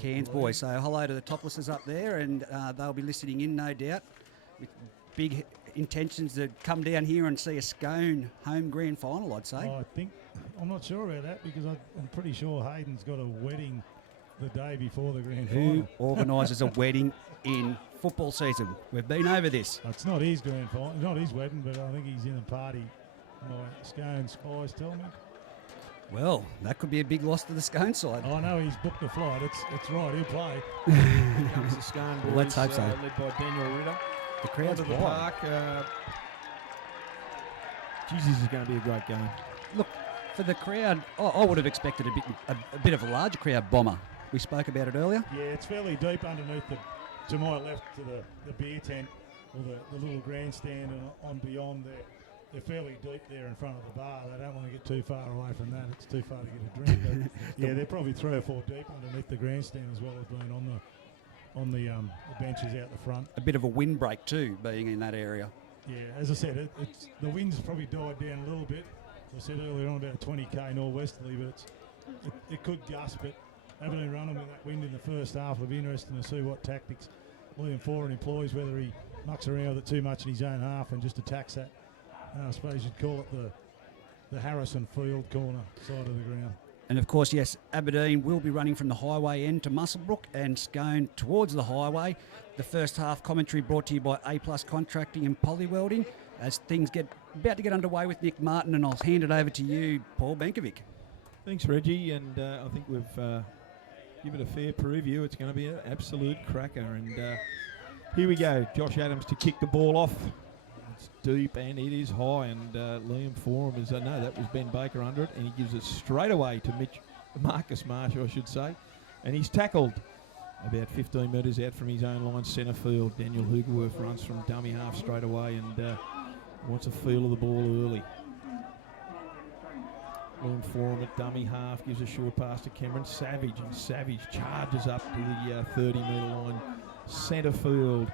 Cairns boys. So hello to the toplesses up there, and they'll be listening in, no doubt, with big intentions to come down here and see a Scone home grand final, I'd say. I'm not sure about that, because I'm pretty sure Hayden's got a wedding the day before the grand Who final. organises a wedding in football season? We've been over this. It's not his grand final, not his wedding, but I think he's in a party. My Scone spies tell me. Well, that could be a big loss to the Scone side. I know he's booked a flight. It's right, he'll play. Comes the Scone boys, Well, let's hope so. led by Daniel Ritter. The crowd's Onto the wild. park. Jesus, this is going to be a great game. Look, for the crowd, I would have expected a bit of a larger crowd bomber. We spoke about it earlier. Yeah, it's fairly deep underneath to my left, to the beer tent, or the little grandstand, and on beyond there. They're fairly deep there in front of the bar. They don't want to get too far away from that. It's too far to get a drink. But yeah, they're probably 3 or 4 deep underneath the grandstand, as well as being on the benches out the front. A bit of a windbreak too, being in that area. Yeah, as I said, the wind's probably died down a little bit. As I said earlier on, about 20k norwesterly, but it could gust. But Aberdeen running with that wind in the first half, it'll be interesting to see what tactics Liam Foran employs, whether he mucks around with it too much in his own half and just attacks that. I suppose you'd call it the Harrison Field corner side of the ground. And of course, yes, Aberdeen will be running from the highway end to Muswellbrook and Scone towards the highway. The first half commentary brought to you by A+ Contracting and Polywelding. As things about to get underway with Nick Martin, and I'll hand it over to you, Paul Benkovic. Thanks, Reggie, and I think we've given a fair preview. It's going to be an absolute cracker, and here we go. Josh Adams to kick the ball off. It's deep and it is high, and Liam Foran is, no, that was Ben Baker under it, and he gives it straight away to Marcus Marsh, I should say, and he's tackled about 15 metres out from his own line, centre field. Daniel Hugerworth runs from dummy half straight away and wants a feel of the ball early. Liam Foran at dummy half gives a short pass to Cameron Savage, and Savage charges up to the 30-metre line, centre field.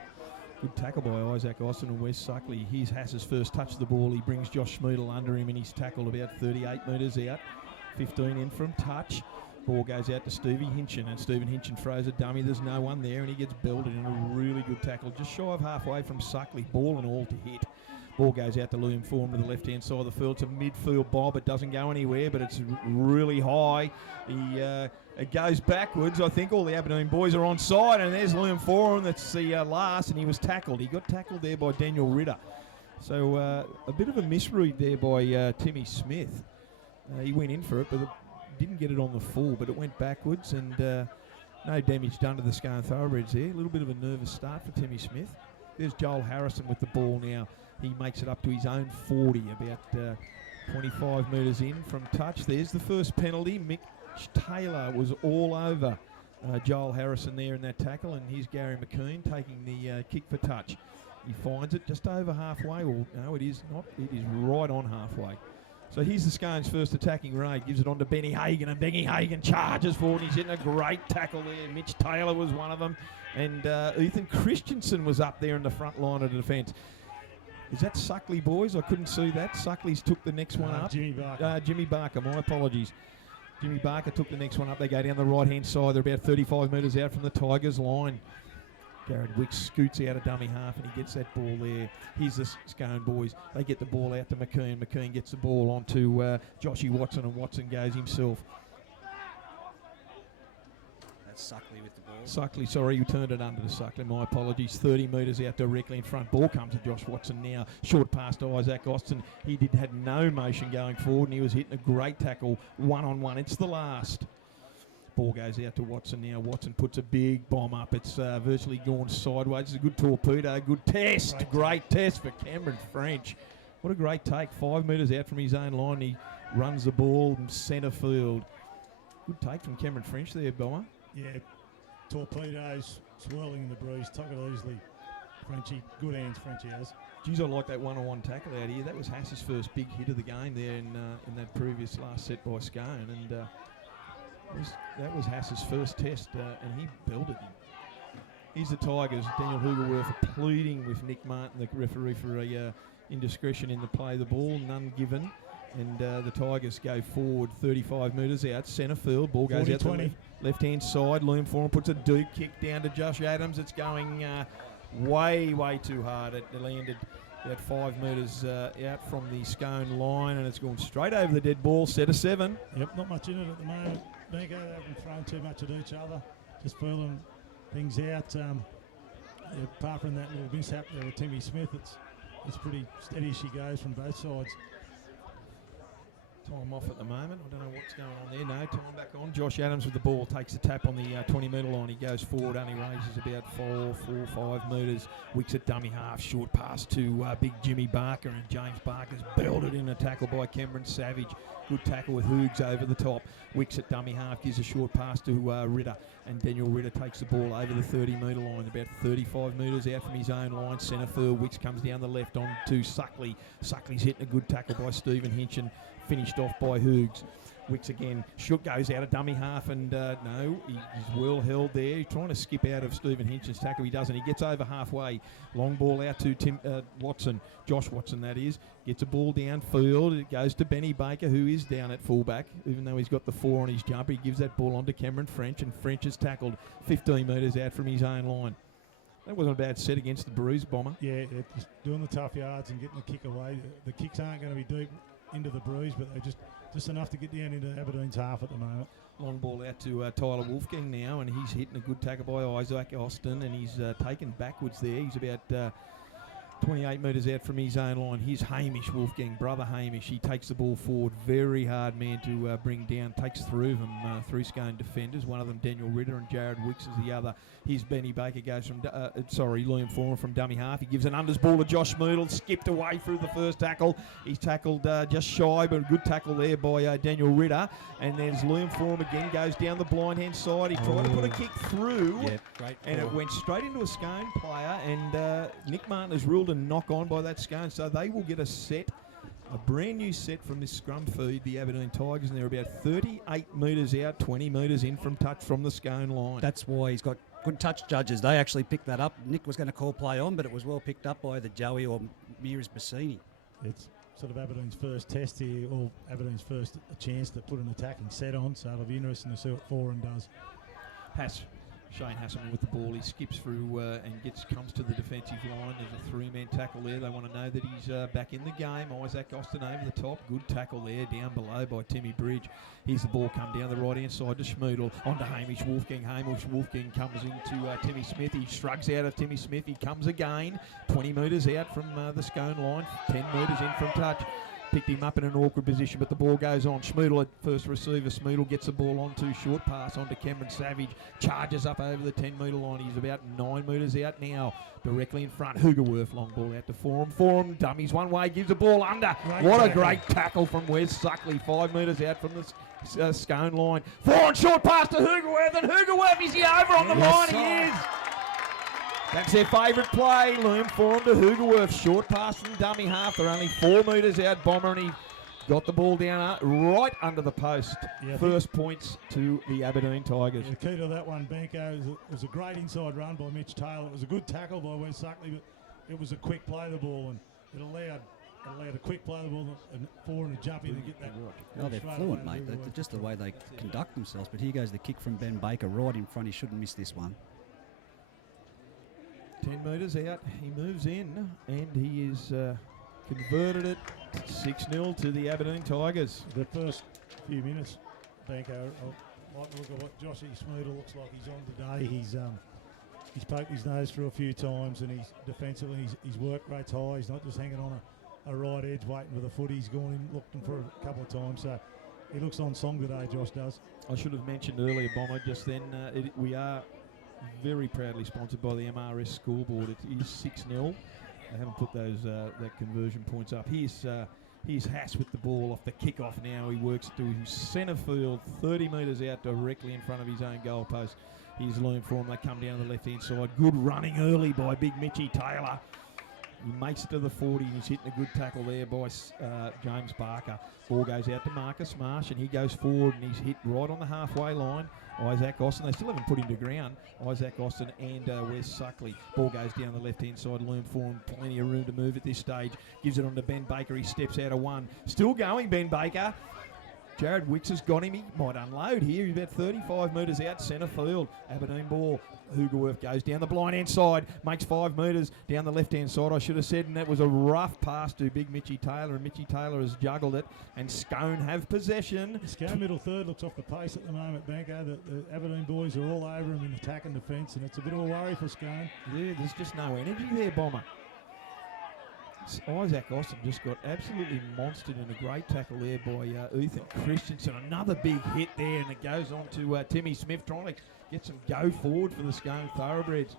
Good tackle by Isaac Austin and Wes Suckley. Here's Hass's first touch of the ball. He brings Josh Schmiedel under him, and he's tackled about 38 metres out. 15 in from touch. Ball goes out to Stevie Hinchin, and Stephen Hinchin throws a dummy. There's no one there, and he gets belted in a really good tackle. Just shy of halfway from Suckley, ball and all to hit. Ball goes out to Liam Foran to the left-hand side of the field. It's a midfield bob. It doesn't go anywhere, but it's really high. It goes backwards. I think all the Aberdeen boys are on side, and there's Liam Foran. That's the last, and he was tackled. He got tackled there by Daniel Ritter. So a bit of a misread there by Timmy Smith. He went in for it, but didn't get it on the full, but it went backwards, and no damage done to the Scone Thoroughbreds there. A little bit of a nervous start for Timmy Smith. There's Joel Harrison with the ball now. He makes it up to his own 40, about 25 metres in from touch. There's the first penalty. Mitch Taylor was all over Joel Harrison there in that tackle, and here's Gary McKeon taking the kick for touch. He finds it just over halfway, or no, it is not. It is right on halfway. So here's the Scones' first attacking raid. Gives it on to Benny Hagan, and Benny Hagan charges forward. He's hitting a great tackle there. Mitch Taylor was one of them, and Ethan Christensen was up there in the front line of the defence. Is that Suckley, boys? I couldn't see that. Suckley's took the next one up. Jimmy Barker. Jimmy Barker, my apologies. Jimmy Barker took the next one up. They go down the right-hand side. They're about 35 metres out from the Tigers' line. Garrett Wicks scoots out a dummy half, and he gets that ball there. Here's the Scone boys. They get the ball out to McKeon. McKeon gets the ball onto Joshy Watson, and Watson goes himself. That's Suckley with the ball. Suckley, sorry, you turned it under to Suckley. My apologies. 30 metres out directly in front. Ball comes to Josh Watson now. Short pass to Isaac Austin. He had no motion going forward, and he was hitting a great tackle one-on-one. It's the last. Ball goes out to Watson now. Watson puts a big bomb up. It's virtually gone sideways. It's a good torpedo. Good test. Great test for Cameron French. What a great take. 5 metres out from his own line. He runs the ball in centre field. Good take from Cameron French there, Bomber. Yeah, torpedoes swirling in the breeze. Tuck it easily. Frenchie, good hands Frenchie has. Geez, I like that one-on-one tackle out here. That was Hass's first big hit of the game there in that previous last set by Scone, and that was Hass's first test, and he belted him. Here's the Tigers. Daniel Hugerworth pleading with Nick Martin, the referee, for a indiscretion in the play of the ball. None given. And the Tigers go forward 35 metres out, centre field. Ball goes out the left-hand side. Loom Forum puts a deep kick down to Josh Adams. It's going way too hard. It landed about 5 metres out from the Scone line, and it's gone straight over the dead ball. Set of 7. Yep, not much in it at the moment. Bengalla, they haven't thrown too much at each other. Just feeling things out. Apart from that little mishap there with Timmy Smith, it's pretty steady as she goes from both sides. Time off at the moment. I don't know what's going on there. No, time back on. Josh Adams with the ball takes the tap on the 20-metre line. He goes forward, only raises about 5 metres. Wicks at dummy half. Short pass to big Jimmy Barker, and James Barker's belted in a tackle by Cameron Savage. Good tackle with Hoogs over the top. Wicks at dummy half gives a short pass to Ritter, and Daniel Ritter takes the ball over the 30-metre line, about 35 metres out from his own line. Centre field. Wicks comes down the left on to Suckley. Suckley's hitting a good tackle by Stephen Hinchin. Finished off by Hoogs. Wicks again. Shook goes out of dummy half, and no, he's well held there. He's trying to skip out of Stephen Hinchin's tackle. He doesn't. He gets over halfway. Long ball out to Watson. Josh Watson, that is. Gets a ball downfield. It goes to Benny Baker, who is down at fullback, even though he's got the 4 on his jumper. He gives that ball on to Cameron French, and French is tackled 15 metres out from his own line. That wasn't a bad set against the Bruise Bomber. Yeah, just doing the tough yards and getting the kick away. The kicks aren't going to be deep into the Bruise, but they're just enough to get down into Aberdeen's half at the moment. Long ball out to Tyler Wolfgang now, and he's hitting a good tackle by Isaac Austin, and he's taken backwards there. He's about 28 metres out from his own line. Here's Hamish Wolfgang, brother Hamish. He takes the ball forward. Very hard man to bring down. Takes through them, three Scone defenders. One of them Daniel Ritter, and Jared Wicks is the other. Here's Benny Baker, goes from, Liam Foran from dummy half. He gives an unders ball to Josh Smoodle. Skipped away through the first tackle. He's tackled just shy, but a good tackle there by Daniel Ritter. And there's Liam Foran again, goes down the blind hand side. He tried to put a kick through, great and it went straight into a Scone player, and Nick Martin has ruled a knock on by that Scone, so they will get a brand new set from this scrum feed, the Aberdeen Tigers, and they're about 38 metres out, 20 metres in from touch from the Scone line. That's why he's got good touch judges. They actually picked that up. Nick was going to call play on, but it was well picked up by the Joey or Miras Bassini. It's sort of Aberdeen's first test here, or Aberdeen's first chance to put an attacking set on, so it'll be interesting to see what Foran does. Shane Hasselman with the ball. He skips through and comes to the defensive line. There's a 3-man tackle there. They want to know that he's back in the game. Isaac Austin over the top. Good tackle there down below by Timmy Bridge. Here's the ball come down the right-hand side to Schmoodle. On to Hamish Wolfgang. Hamish Wolfgang comes into Timmy Smith. He shrugs out of Timmy Smith. He comes again. 20 metres out from the Scone line. 10 metres in from touch. Picked him up in an awkward position, but the ball goes on. Schmoodle at first receiver. Schmoodle gets the ball on to short pass onto Cameron Savage. Charges up over the 10-metre line. He's about 9 metres out now. Directly in front. Hoogerworth, long ball out to Forum. Forum dummies one way, gives the ball under. What a great tackle from Wes Suckley. 5 metres out from the Scone line. Forum short pass to Hoogerworth, and Hoogerworth, is he over on the line? He is. That's their favourite play. Loom Forum to Hoogerworth. Short pass from dummy half. They're only 4 metres out. Bomber, and he got the ball down right under the post. Yeah, first points to the Aberdeen Tigers. Yeah, the key to that one, Benko, was a great inside run by Mitch Taylor. It was a good tackle by Wes Suckley, but it was a quick play the ball, and it allowed a quick play the ball and Forum to jump in and get that. No, they're fluent, mate. That's just the way they conduct themselves. But here goes the kick from Ben Baker right in front. He shouldn't miss this one. 10 metres out, he moves in, and he is converted it 6-0 to the Aberdeen Tigers. The first few minutes, Benko, I like to look at what Joshy Smoodle looks like he's on today. He's poked his nose through a few times, and he's defensively, his work rate's high. He's not just hanging on a right edge waiting for the foot. He's gone in, looked him for a couple of times, so he looks on song today, Josh does. I should have mentioned earlier, Bomber, just then, we are very proudly sponsored by the MRS scoreboard. It is 6-0. They haven't put those that conversion points up. Here's Haas with the ball off the kickoff now. He works to centre field, 30 metres out directly in front of his own goal post. Here's Loom for him. They come down the left-hand side. Good running early by big Mitchy Taylor. He makes it to the 40 and he's hitting a good tackle there by James Barker. Ball goes out to Marcus Marsh and he goes forward and he's hit right on the halfway line. Isaac Austin, they still haven't put him to ground. Isaac Austin and Wes Suckley. Ball goes down the left-hand side, loom for him. Plenty of room to move at this stage. Gives it on to Ben Baker. He steps out of one. Still going, Ben Baker. Jared Wicks has got him. He might unload here. He's about 35 metres out centre field. Aberdeen ball. Hugerworth goes down the blind-hand side, makes 5 metres down the left-hand side, I should have said, and that was a rough pass to big Mitchy Taylor, and Mitchy Taylor has juggled it, and Scone have possession. Scone middle third looks off the pace at the moment, Banco. The Aberdeen boys are all over him in attack and defence, and it's a bit of a worry for Scone. Yeah, there's just no energy there, Bomber. Isaac Austin just got absolutely monstered in a great tackle there by Ethan Christensen. Another big hit there, and it goes on to Timmy Smith trying to get some go forward for the Scone Thoroughbreds.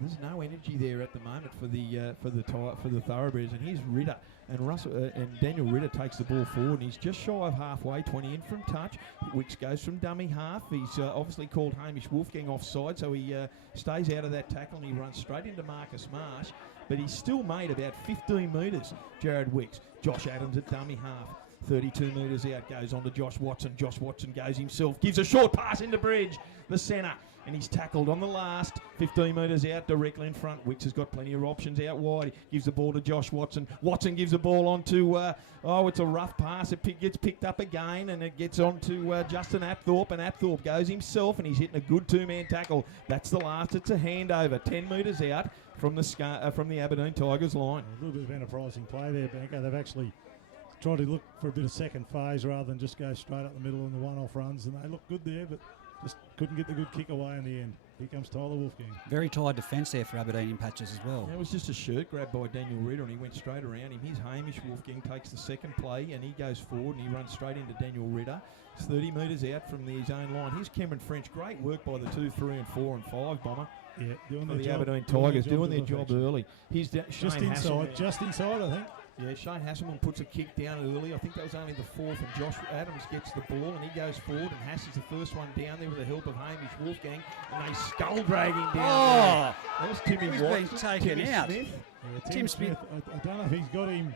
There's no energy there at the moment for the Thoroughbreds, and here's Ritter and Daniel Ritter takes the ball forward, and he's just shy of halfway, 20 in from touch. Wicks goes from dummy half. He's obviously called Hamish Wolfgang offside, so he stays out of that tackle and he runs straight into Marcus Marsh. But he's still made about 15 metres, Jared Wicks. Josh Adams at dummy half. 32 metres out, goes on to Josh Watson. Josh Watson goes himself, gives a short pass into Bridge, the centre, and he's tackled on the last 15 metres out, directly in front. Wicks has got plenty of options out wide. He gives the ball to Josh Watson. Watson gives the ball on to, it's a rough pass. It gets picked up again, and it gets on to Justin Apthorpe, and Apthorpe goes himself, and he's hitting a good two-man tackle. That's the last. It's a handover, 10 metres out from the Aberdeen Tigers line. A little bit of enterprising play there, Banco. They've actually tried to look for a bit of second phase rather than just go straight up the middle in the one-off runs, and they look good there, but just couldn't get the good kick away in the end. Here comes Tyler Wolfgang. Very tight defence there for Aberdeen in patches as well. Yeah, it was just a shirt grab by Daniel Ritter, and he went straight around him. Here's Hamish Wolfgang, takes the second play, and he goes forward, and he runs straight into Daniel Ritter. It's 30 metres out from his own line. Here's Cameron French. Great work by the 2, 3 and 4 and 5 Bomber. Yeah, doing for their the job. Aberdeen Tigers, doing their job early. He's just inside, I think. Yeah, Shane Hasselman puts a kick down early. I think that was only the 4th, and Josh Adams gets the ball, and he goes forward, and Hass is the first one down there with the help of Hamish Wolfgang, and they skull drag him down there. That was Timmy He's Watson. been taken out. Smith. Yeah, Tim Smith. I don't know if he's got him.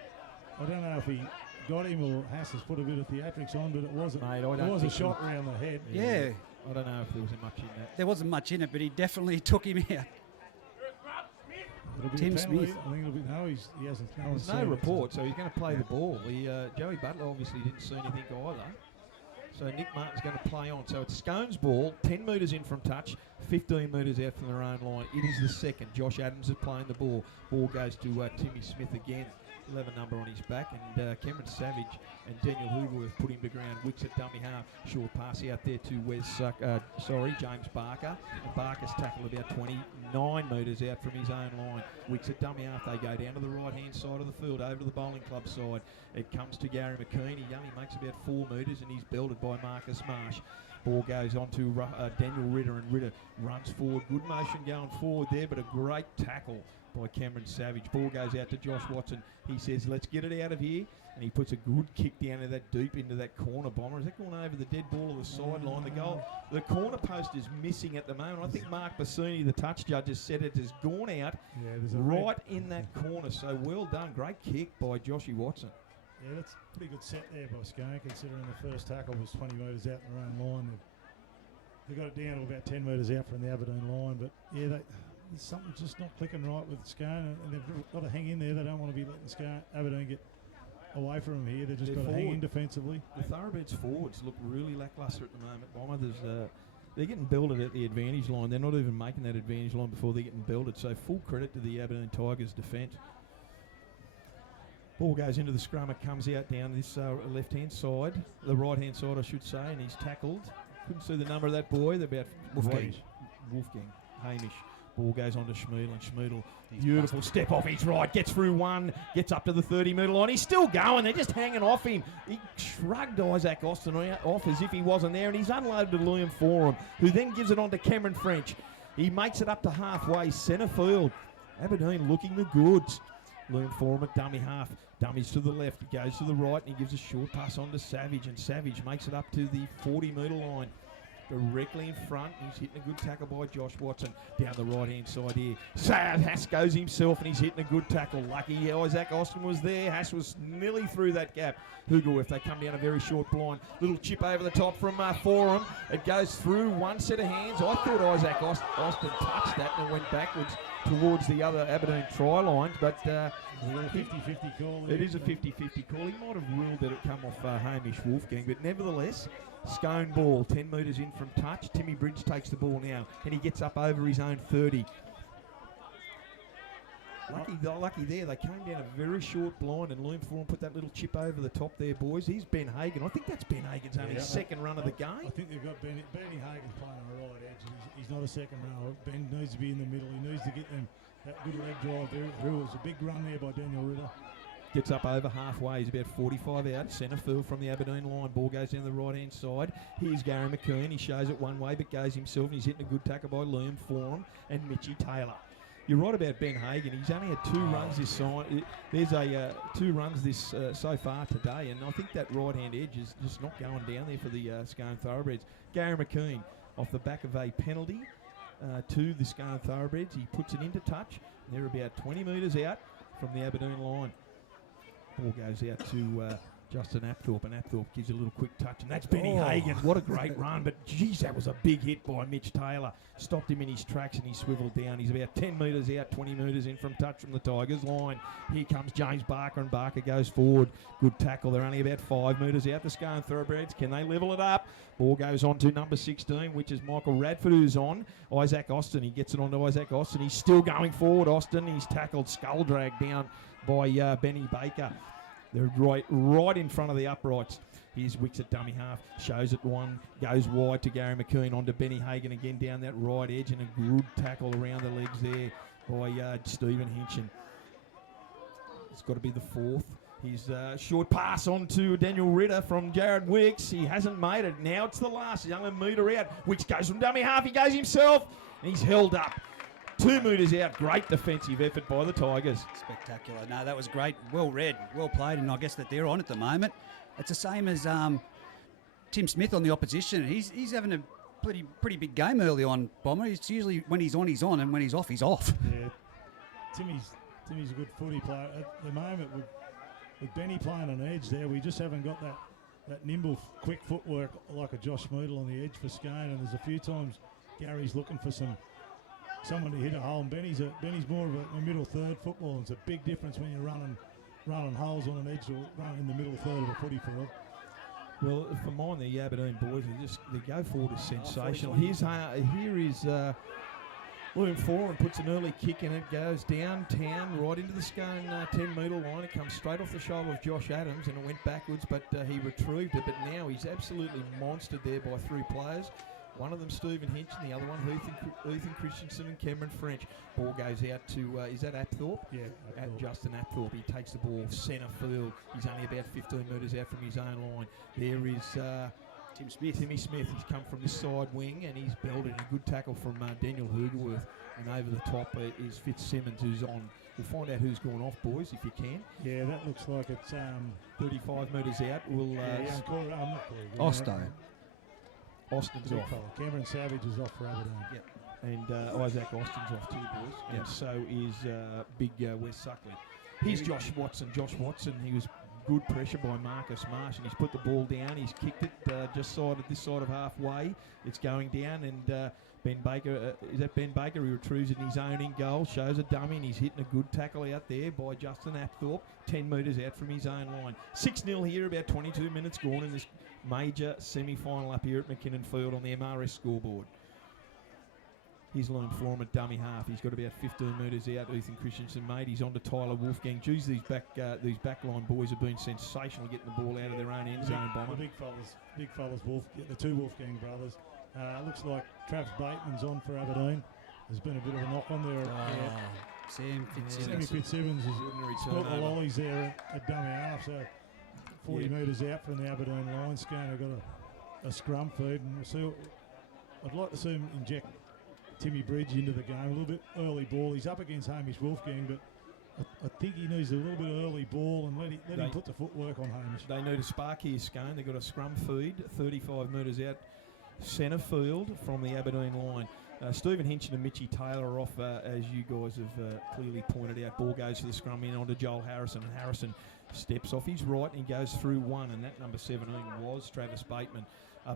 I don't know if he got him or Hass has put a bit of theatrics on, but it wasn't. Mate, it was a shot around the head. Yeah. I don't know if there was much in that. There wasn't much in it, but he definitely took him out. Tim Smith. I think it'll be he hasn't. There's no report, so he's going to play the ball. Joey Butler obviously didn't see anything either. So Nick Martin's going to play on. So it's Scone's ball, 10 metres in from touch, 15 metres out from their own line. It is the second. Josh Adams is playing the ball. Ball goes to Timmy Smith again. He'll have a number on his back, and Cameron Savage and Daniel Hooverworth put him to ground. Wicks at dummy half. Short pass out there to James Barker. And Barker's tackled about 29 metres out from his own line. Wicks at dummy half. They go down to the right-hand side of the field, over to the bowling club side. It comes to Gary McKinnon. He only makes about 4 metres, and he's belted by Marcus Marsh. Ball goes on to Daniel Ritter, and Ritter runs forward. Good motion going forward there, but a great tackle by Cameron Savage. Ball goes out to Josh Watson. He says, let's get it out of here. And he puts a good kick down to that deep into that corner, Bomber. Is that going over the dead ball or the sideline? The goal, the corner post is missing at the moment. I think Mark Bassini, the touch judge, has said it has gone out right in that corner. So well done. Great kick by Joshy Watson. Yeah, that's a pretty good set there by Scone, considering the first tackle was 20 metres out in their own line. They got it down to about 10 metres out from the Aberdeen line, but yeah, there's something just not clicking right with Scone, and they've got to hang in there. They don't want to be letting Aberdeen get away from them here. They've just got to hang in defensively. The Thoroughbreds forwards look really lacklustre at the moment, Bomber. They're getting belted at the advantage line. They're not even making that advantage line before they're getting belted, so full credit to the Aberdeen Tigers' defence. Ball goes into the scrum. It comes out down this left-hand side, the right-hand side, I should say, and he's tackled. Couldn't see the number of that boy. They're about Wolfgang. Hamish. Ball goes on to Schmeidl, and Schmeidl, beautiful step off his right, gets through one, gets up to the 30-metre line. He's still going. They're just hanging off him. He shrugged Isaac Austin off as if he wasn't there, and he's unloaded to Liam Forum, who then gives it on to Cameron French. He makes it up to halfway, centre field. Aberdeen looking the goods. Liam Forum at dummy half. Dummies to the left. He goes to the right, and he gives a short pass on to Savage, and Savage makes it up to the 40-metre line. directly in front. He's hitting a good tackle by Josh Watson down the right-hand side here. Haas goes himself and he's hitting a good tackle. Lucky Isaac Austin was there. Haas was nearly through that gap. Hugo, if they come down a very short blind. Little chip over the top from Forum. It goes through one set of hands. I thought Isaac Austin touched that and it went backwards towards the other Aberdeen try lines, but it's a 50-50 call. It is a 50-50 call. He might have ruled that it come off Hamish Wolfgang, but nevertheless, Scone ball, 10 metres in from touch. Timmy Bridge takes the ball now, and he gets up over his own 30. Lucky there. They came down a very short blind, and Loom Forum put that little chip over the top there, boys. He's Ben Hagan. I think that's Ben Hagan's only second run of the game. I think they've got Benny Hagan's playing on the right edge. He's not a second runner. Ben needs to be in the middle. He needs to get them that good leg drive through. It was a big run there by Daniel Ritter. Gets up over halfway. He's about 45 out. Centre field from the Aberdeen line. Ball goes down the right-hand side. Here's Gary McKinnon. He shows it one way, but goes himself. And he's hitting a good tackle by Loom Forum and Mitchie Taylor. You're right about Ben Hagan. He's only had 2 runs this side. There's 2 runs this so far today, and I think that right-hand edge is just not going down there for the Scone Thoroughbreds. Gary McKean off the back of a penalty to the Scone Thoroughbreds. He puts it into touch. They're about 20 metres out from the Aberdeen line. Ball goes out to Justin Apthorpe, and Apthorpe gives a little quick touch, and that's Benny Hagan. What a great run, but geez, that was a big hit by Mitch Taylor. Stopped him in his tracks and he swiveled down. He's about 10 metres out, 20 metres in from touch from the Tigers line. Here comes James Barker, and Barker goes forward. Good tackle. They're only about 5 metres out, the Scone Thoroughbreds. Can they level it up? Ball goes on to number 16, which is Michael Radford, who's on. Isaac Austin, he gets it on to Isaac Austin. He's still going forward, Austin. He's tackled, skull drag down by Benny Baker. They're right in front of the uprights. Here's Wicks at dummy half. Shows it one. Goes wide to Gary McKean. On to Benny Hagan again down that right edge. And a good tackle around the legs there by Stephen Hinchin. It's got to be the 4th. His short pass on to Daniel Ritter from Jared Wicks. He hasn't made it. Now it's the last. He's only a metre out. Wicks goes from dummy half. He goes himself. And he's held up. 2 metres out. Great defensive effort by the Tigers. Spectacular. No, that was great. Well read, well played, and I guess that they're on at the moment. It's the same as Tim Smith on the opposition. He's having a pretty big game early on, Bomber. It's usually when he's on, and when he's off, he's off. Yeah, Timmy's a good footy player. At the moment, with Benny playing on edge there, we just haven't got that nimble, quick footwork like a Josh Smoodle on the edge for Scone. And there's a few times Gary's looking for someone to hit a hole, and Benny's more of a middle third football. It's a big difference when you're running holes on an edge or running in the middle third of a footy field. Well, for mine, the Aberdeen boys, they go forward is sensational. Here is Loom Forum puts an early kick and it goes downtown right into the Scone 10-metre line. It comes straight off the shoulder of Josh Adams and it went backwards, but he retrieved it. But now he's absolutely monstered there by 3 players. One of them Stephen Hinchin, the other one Ethan Christensen and Cameron French. Ball goes out to, is that Apthorpe? Yeah, At Justin Apthorpe. He takes the ball centre field. He's only about 15 metres out from his own line. There is Timmy Smith. He's come from the side wing and he's belted a good tackle from Daniel Hugerworth. And over the top is Fitzsimmons, who's on. We'll find out who's gone off, boys, if you can. Yeah, that looks like it's 35 metres out. We'll Osto. Austin's off. Cameron Savage is off for Aberdeen. Yep. And Isaac Austin's off too, boys. Yep. And so is big Wes Suckley. Here's Josh Watson. He was good pressure by Marcus Marsh, and he's put the ball down. He's kicked it this side of halfway. It's going down, and Ben Baker, is that Ben Baker? He retrieves it in his own in goal, shows a dummy, and he's hitting a good tackle out there by Justin Apthorpe, 10 metres out from his own line. 6-0 here, about 22 minutes gone in this major semi-final up here at McKinnon Field on the MRS scoreboard. He's Loom Forum at dummy half. He's got about 15 metres out. Ethan Christensen, mate. He's on to Tyler Wolfgang. Geez, these backline boys have been sensational getting the ball out of their own end zone, Bomber. The big fellas, the 2 Wolfgang brothers. Looks like Travis Bateman's on for Aberdeen. There's been a bit of a knock on there. Sam Sammy Fitzsimmons has got the lollies there at dummy half, so 40 metres out from the Aberdeen line. Scone have got a scrum feed, and I'd like to see him inject Timmy Bridge into the game a little bit early ball. He's up against Hamish Wolfgang, but I think he needs a little bit of early ball and let him put the footwork on Hamish. They need a spark here, Scone. They've got a scrum feed, 35 metres out centre field from the Aberdeen line. Stephen Hinchin and Mitchy Taylor are off, as you guys have clearly pointed out. Ball goes to the scrum in onto Joel Harrison. Harrison steps off his right and he goes through one, and that number 17 was Travis Bateman.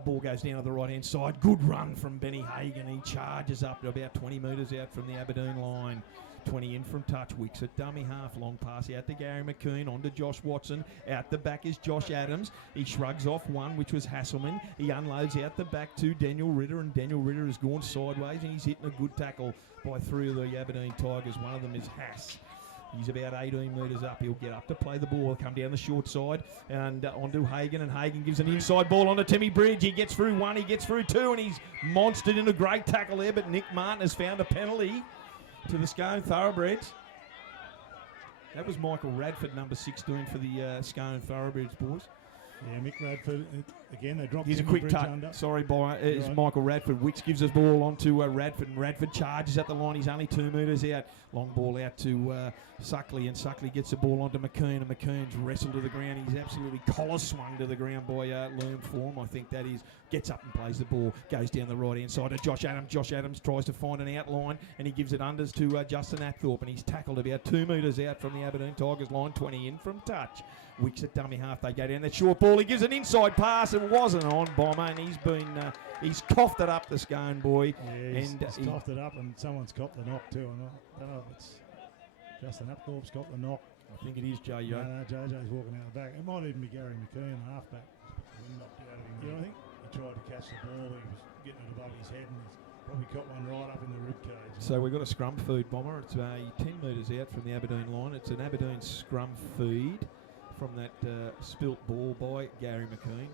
Ball goes down to the right-hand side. Good run from Benny Hagan. He charges up to about 20 metres out from the Aberdeen line. 20 in from touch. Wicks at dummy half. Long pass out to Gary McKeon. On to Josh Watson. Out the back is Josh Adams. He shrugs off one, which was Hasselman. He unloads out the back to Daniel Ritter, and Daniel Ritter has gone sideways, and he's hitting a good tackle by 3 of the Aberdeen Tigers. One of them is Hass. He's about 18 metres up. He'll get up to play the ball. Come down the short side and onto Hagan, and Hagan gives an inside ball onto Timmy Bridge. He gets through one, he gets through two, and he's monstered in a great tackle there, but Nick Martin has found a penalty to the Scone Thoroughbreds. That was Michael Radford, number 16 for the Scone Thoroughbreds, boys. Yeah, Mick Radford, again, they dropped Here's a Timmy quick Bridge touch. under. Sorry, it's Right. Michael Radford. Wicks gives us ball on to Radford, and Radford charges at the line. He's only 2 metres out. Long ball out to Suckley, and Suckley gets the ball onto McKeon, and McKeon's wrestled to the ground. He's absolutely collar swung to the ground by Liam Form, I think that is. Gets up and plays the ball, goes down the right-hand side to Josh Adams. Josh Adams tries to find an outline, and he gives it unders to Justin Apthorpe, and he's tackled about 2 metres out from the Aberdeen Tigers line, 20 in from touch. Wicks at dummy half, they go down that short ball. He gives an inside pass, it wasn't on Bomber, and he's coughed it up, the Scone boy. Yeah, he's coughed it up, and someone's copped the knock too. I don't know if it's Justin Apthorpe's got the knock. I think it is JJ. No, JJ's walking out the back. It might even be Gary McKeon, halfback. You know, I think he tried to catch the ball, he was getting it above his head, and he's probably caught one right up in the rib cage. So we've got a scrum feed, Bomber. It's 10 metres out from the Aberdeen line. It's an Aberdeen scrum feed from that spilt ball by Gary McKeon.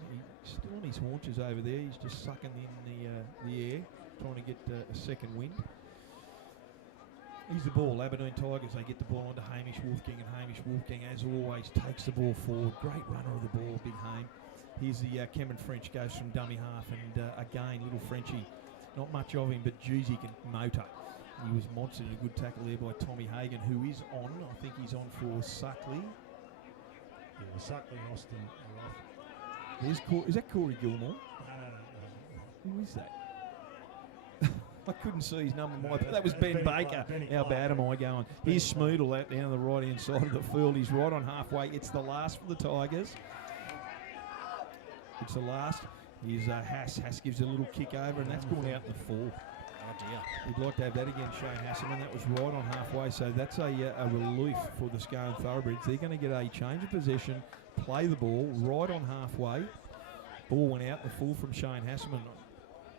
He's still on his haunches over there. He's just sucking in the air, trying to get a second wind. Here's the ball, Aberdeen Tigers. They get the ball onto Hamish Wolfgang, and Hamish Wolfgang, as always, takes the ball forward. Great runner of the ball, Big Hame. Here's the Cameron French, goes from dummy half, and again, little Frenchie. Not much of him, but geez, he can motor. He was monstered, a good tackle there by Tommy Hagan, who is on. I think he's on for Suckley. Yeah, Suckley, Austin are off. Is that Corey Gilmore? No. Who is that? I couldn't see his number, but that was Ben Baker. How bad am I going? Here's Smoodle out down the right-hand side of the field. He's right on halfway. It's the last for the Tigers. It's the last. Here's Hass. Hass gives a little kick over, and that's gone out in the fall. Oh dear. We'd like to have that again, Shane Hasselman. That was right on halfway, so that's a relief for the Scone Thoroughbreds. They're going to get a change of possession, play the ball right on halfway. Ball went out in the full from Shane Hasselman.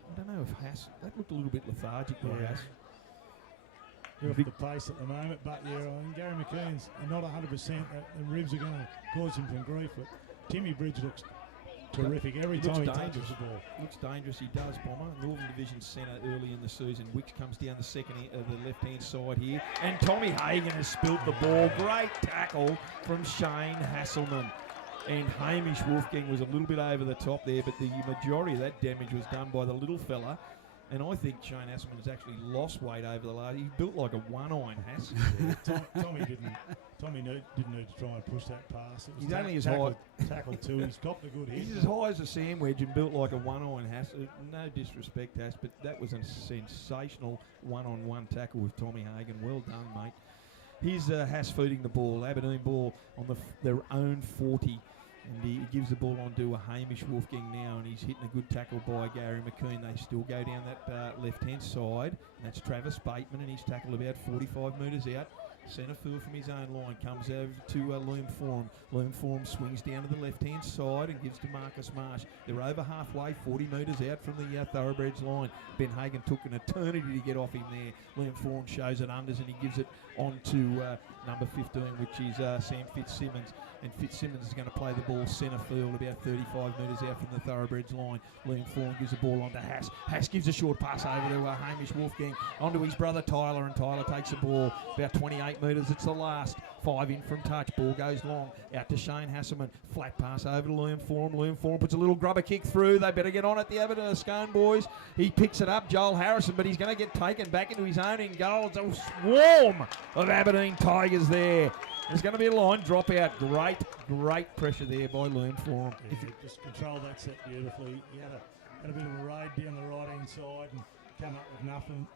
I don't know if Hass, that looked a little bit lethargic by Hass. You're off the pace at the moment, but yeah, Gary McKeon's not 100%. The ribs are going to cause him some grief, but Timmy Bridge looks terrific every time he touches the ball. Looks dangerous, he does, Bomber. Northern Division centre early in the season. Wicks comes down the left-hand side here, and Tommy Hagan has spilt the ball. Great tackle from Shane Hasselman. And Hamish Wolfgang was a little bit over the top there, but the majority of that damage was done by the little fella. And I think Shane Hasselman has actually lost weight over the last. He's built like a one-iron Hass. Tommy didn't need to try and push that pass. It was He's only as tackle too. He's got the good hit. He's as high as a sandwich and built like a one-iron Hass. No disrespect, Hass, but that was a sensational one-on-one tackle with Tommy Hagan. Well done, mate. Here's Hass feeding the ball. Aberdeen ball on their own 40. And he gives the ball on to a Hamish Wolfgang now, and he's hitting a good tackle by Gary McKeon. They still go down that left-hand side. And that's Travis Bateman, and he's tackled about 45 metres out. Centre field from his own line, comes over to Liam Forum. Liam Forum swings down to the left-hand side and gives to Marcus Marsh. They're over halfway, 40 metres out from the Thoroughbreds line. Ben Hagan took an eternity to get off him there. Liam Forum shows it unders, and he gives it on to number 15, which is Sam Fitzsimmons. And Fitzsimmons is going to play the ball centre field about 35 metres out from the Thoroughbreds line. Liam Fawn gives the ball on to Hass. Hass gives a short pass over to Hamish Wolfgang onto his brother Tyler, and Tyler takes the ball about 28 metres. It's the last. 5 in from touch. Ball goes long out to Shane Hasselman. Flat pass over to Liam Forum. Liam Forum puts a little grubber kick through. They better get on it, the Aberdeen Scone boys. He picks it up, Joel Harrison, but he's going to get taken back into his own in goal. It's a swarm of Aberdeen Tigers there. There's going to be a line drop out. Great pressure there by Liam Forum. Yeah, he just controlled that set beautifully. He had had a bit of a raid down the right-hand side and come up with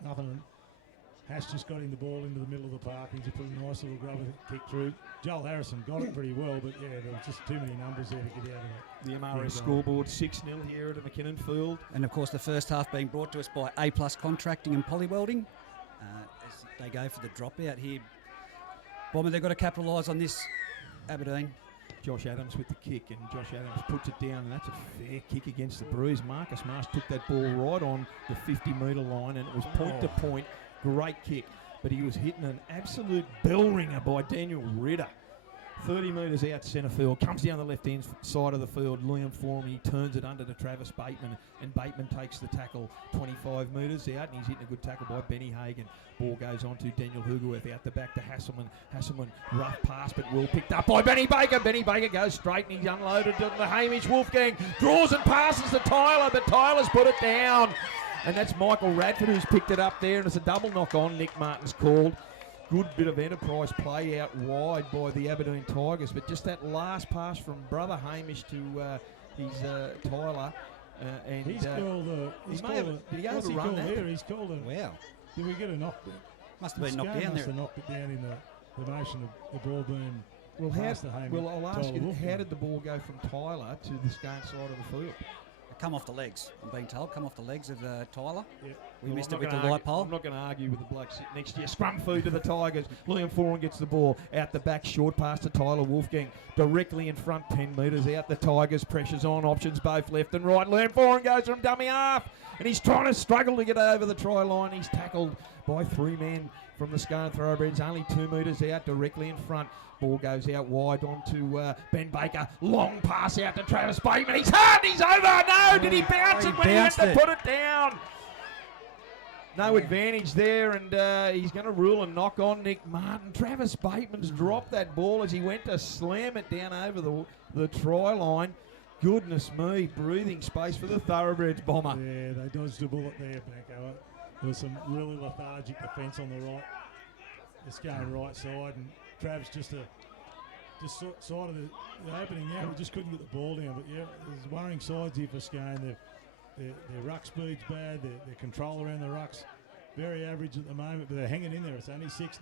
nothing. Hash just got him the ball into the middle of the park. He just put a nice little grubber kick through. Joel Harrison got it pretty well, but yeah, there was just too many numbers there to get out of it. The MRS scoreboard 6-0 here at the McKinnon field. And of course, the first half being brought to us by A+ Contracting and Polywelding. As they go for the dropout here. Bomber, they've got to capitalise on this, Aberdeen. Josh Adams with the kick, and Josh Adams puts it down, and that's a fair kick against the Breeze. Marcus Marsh took that ball right on the 50-metre line, and it was point to point. Great kick, but he was hitting an absolute bell ringer by Daniel Ritter. 30 metres out centre field, comes down the left-hand side of the field. Liam Forum, he turns it under to Travis Bateman, and Bateman takes the tackle 25 metres out, and he's hitting a good tackle by Benny Hagan. Ball goes on to Daniel Hugerworth, out the back to Hasselman. Hasselman, rough pass, but well picked up by Benny Baker. Benny Baker goes straight, and he's unloaded to the Hamish Wolfgang. Draws and passes to Tyler, but Tyler's put it down. And that's Michael Radford who's picked it up there, and it's a double knock on. Nick Martin's called. Good bit of enterprise play out wide by the Aberdeen Tigers, but just that last pass from brother Hamish to Tyler. And he's called did he overrun that? There? He's called a... Wow. Did we get a knock? Must have been knocked down there. Must have knocked it down in the motion of the ball being past the Hamish. Well, I'll ask you, Wolfgang. how did the ball go from Tyler to the Scone side of the field? Come off the legs, I'm being told. Come off the legs of Tyler. Yep. We missed it with the light pole. I'm not going to argue with the bloke sitting next to you. Scrum food to the Tigers. Liam Foran gets the ball out the back, short pass to Tyler Wolfgang. Directly in front, 10 metres out. The Tigers, pressures on, options both left and right. Liam Foran goes from dummy half, and he's trying to struggle to get over the try line. He's tackled by 3 men from the Scone Thoroughbreds, only 2 metres out, directly in front. Ball goes out wide onto Ben Baker. Long pass out to Travis Bateman. He's hard, he's over. No, did he bounce it when he had to put it down? No advantage there, and he's going to rule a knock on Nick Martin. Travis Bateman's dropped that ball as he went to slam it down over the try line. Goodness me, breathing space for the Thoroughbreds, Bomber. Yeah, they dodged a bullet there, Bengalla. There was some really lethargic defence on the right. It's going right side, and Trav's just side of the opening now. We just couldn't get the ball down. But yeah, there's worrying sides here for Scone. Their ruck speed's bad. Their control around the ruck's very average at the moment, but they're hanging in there. It's only 6-0.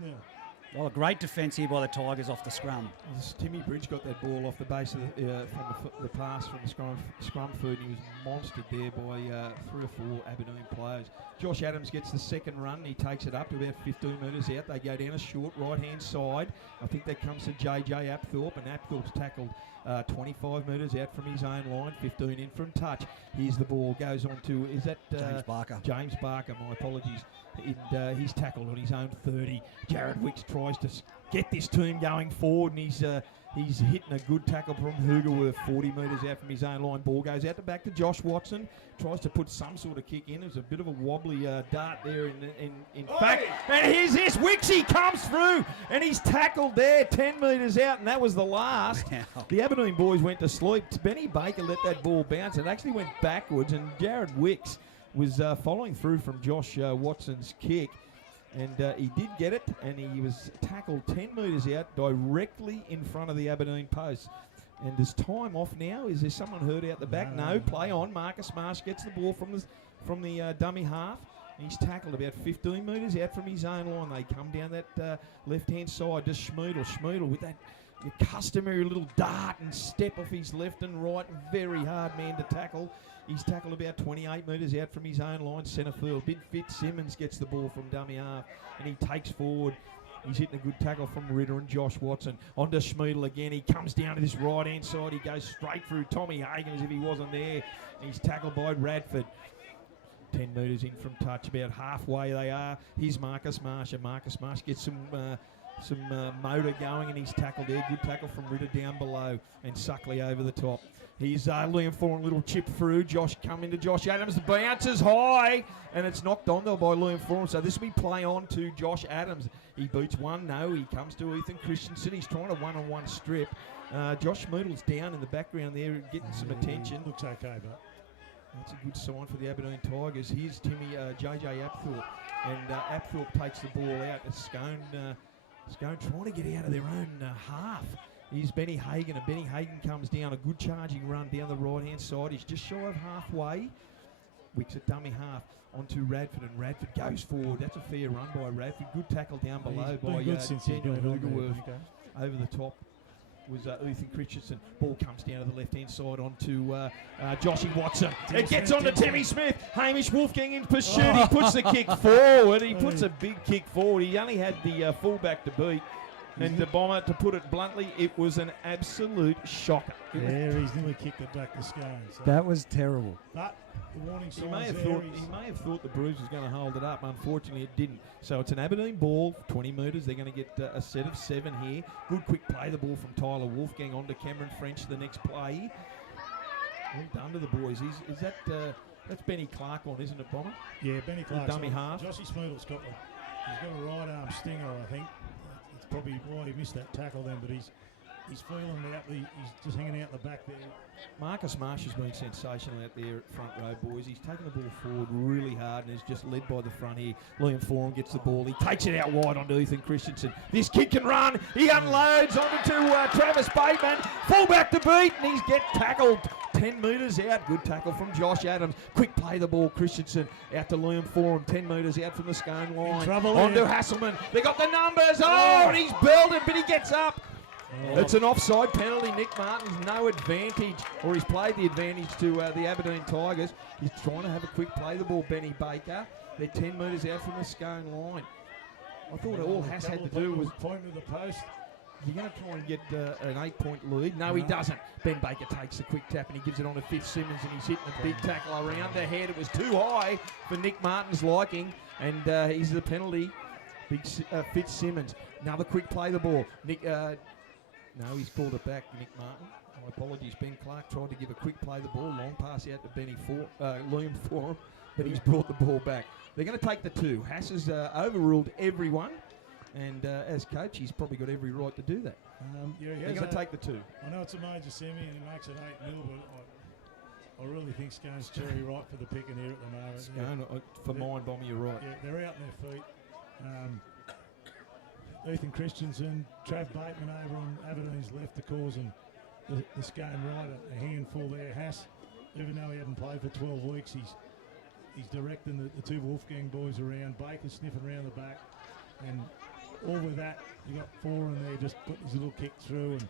Well, a great defence here by the Tigers off the scrum. Timmy Bridge got that ball off the base of from the pass from the scrum food, and he was monstered there by 3 or 4 Aberdeen players. Josh Adams gets the second run, and he takes it up to about 15 metres out. They go down a short right-hand side. I think that comes to JJ Apthorpe, and Apthorpe's tackled 25 metres out from his own line, 15 in from touch. Here's the ball, goes on to, is that James Barker? James Barker, my apologies. He's tackled on his own 30. Jared Wicks tries to get this team going forward, and he's hitting a good tackle from Hugerworth, 40 metres out from his own line. Ball goes out the back to Josh Watson, tries to put some sort of kick in. There's a bit of a wobbly dart there in fact. And here's this, Wixie comes through, and he's tackled there 10 metres out, and that was the last. Wow. The Aberdeen boys went to sleep. Benny Baker let that ball bounce. It actually went backwards, and Jared Wicks was following through from Josh Watson's kick, and he did get it, and he was tackled 10 metres out directly in front of the Aberdeen post. And there's time off now. Is there someone hurt out the back? No. Play on. Marcus Marsh gets the ball from the dummy half. He's tackled about 15 metres out from his own line. They come down that left-hand side to Schmeidel. Schmeidel with that customary little dart and step off his left and right. Very hard man to tackle. He's tackled about 28 metres out from his own line, centre field. Big Fitzsimmons gets the ball from dummy half, and he takes forward. He's hitting a good tackle from Ritter and Josh Watson. On to Schmeidel again. He comes down to this right-hand side. He goes straight through Tommy Hagan as if he wasn't there. And he's tackled by Radford. 10 metres in from touch. About halfway they are. Here's Marcus Marsh, and Marcus Marsh gets some motor going, and he's tackled there. Good tackle from Ritter down below, and Suckley over the top. Here's Liam Foran, little chip through. Josh coming to Josh Adams. The bounce is high, and it's knocked on though by Liam Foran. So this will be play on to Josh Adams. He beats one. No, he comes to Ethan Christensen. He's trying to one-on-one strip. Josh Schmeidel's down in the background there, getting some attention. Looks okay, but that's a good sign for the Aberdeen Tigers. Here's JJ Apthorpe, and Apthorpe takes the ball out to Scone. Scone trying to get out of their own half. Here's Benny Hagan, and Benny Hagan comes down a good charging run down the right-hand side. He's just shy of halfway. Wicks a dummy half onto Radford, and Radford goes forward. That's a fair run by Radford. Good tackle down below by Daniel Hugerworth. Over the top was Ethan Christensen. Ball comes down to the left-hand side onto Joshy Watson. It gets onto Timmy Smith. Hamish Wolfgang in pursuit. He puts the kick forward. He puts a big kick forward. He only had the fullback to beat. And the Bomber, to put it bluntly, it was an absolute shocker. Yeah, he's nearly kicked it back to Scone. So. That was terrible. But the warning signs He may have thought the Bruce was going to hold it up. Unfortunately, it didn't. So it's an Aberdeen ball, 20 metres. They're going to get a set of 7 here. Good quick play the ball from Tyler Wolfgang onto Cameron French. The next play. Well done to the boys. Is that that's Benny Clark on, isn't it, Bomber? Yeah, Benny Clark. Dummy half. Joshy Smoodle's got he's got a right arm stinger, I think. It's probably why he missed that tackle then, but he's feeling out. He's just hanging out the back there. Marcus Marsh has been sensational out there at front row, boys. He's taken the ball forward really hard and is just led by the front here. Liam Foran gets the ball. He takes it out wide onto Ethan Christensen. This kid can run. He unloads onto Travis Bateman. Fullback to beat, and he's get tackled 10 metres out. Good tackle from Josh Adams. Quick play the ball. Christensen out to Liam Foran. 10 metres out from the Scone line. Onto Hasselman. They got the numbers. Oh, and he's belted, but he gets up. It's an offside penalty. Nick Martin's no advantage, or he's played the advantage to the Aberdeen Tigers. He's trying to have a quick play the ball, Benny Baker. They're 10 metres out from the Scone line. I thought all Hass had to do was point to the post. You're going to try and get an 8-point lead. No, he doesn't. Ben Baker takes the quick tap and he gives it on to Fitzsimmons, and he's hitting a big tackle around the head. It was too high for Nick Martin's liking, and he's the penalty. Big Fitzsimmons. Another quick play the ball. No, he's called it back, Nick Martin. My apologies. Ben Clark tried to give a quick play the ball. Long pass out to Liam Foran, but he's brought the ball back. They're going to take the 2. Hass has overruled everyone. And as coach, he's probably got every right to do that. They're going to take the 2. I know it's a major semi and he makes it 8-0, but I really think Scone's cherry right for the picking here at the moment. Scone, for mine, Bomber, you're right. Yeah, they're out on their feet. Ethan Christensen, Trav Bateman over on Aberdeen's left to causing the Scone right a handful there. Hass, even though he hasn't played for 12 weeks, he's directing the 2 Wolfgang boys around. Baker's sniffing around the back, and all with that, you got 4 in there just putting his little kick through and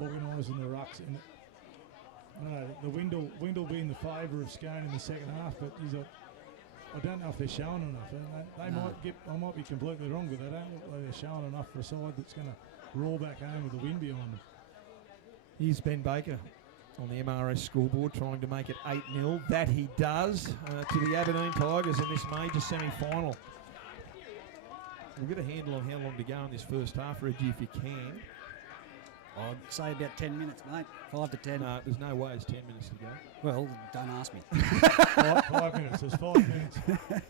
organising the rucks. And the wind will be in the favour of Scone in the second half, but I don't know if they're showing enough. I might be completely wrong with that. I don't look like they're showing enough for a side that's going to roll back home with the wind behind them. Here's Ben Baker on the MRS scoreboard trying to make it 8-0. That he does to the Aberdeen Tigers in this major semi-final. We'll get a handle on how long to go in this first half, Reggie, if you can. I'd say about 10 minutes, mate. 5 to 10. No, there's no way it's 10 minutes to go. Well, don't ask me. 5 minutes. There's 5 minutes.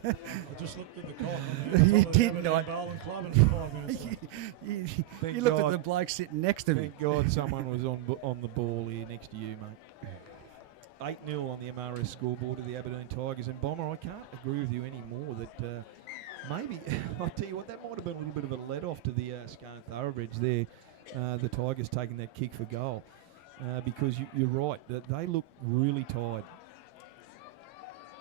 I just looked at the clock. You did not. Bowling club and it's 5 minutes. You looked at the bloke sitting next to me. Thank God someone was on the ball here next to you, mate. 8-0 on the MRS scoreboard to the Aberdeen Tigers. And Bomber, I can't agree with you anymore that maybe, I'll tell you what, that might have been a little bit of a let-off to the Scone Thoroughbreds there. The Tigers taking that kick for goal because you're right, they look really tired.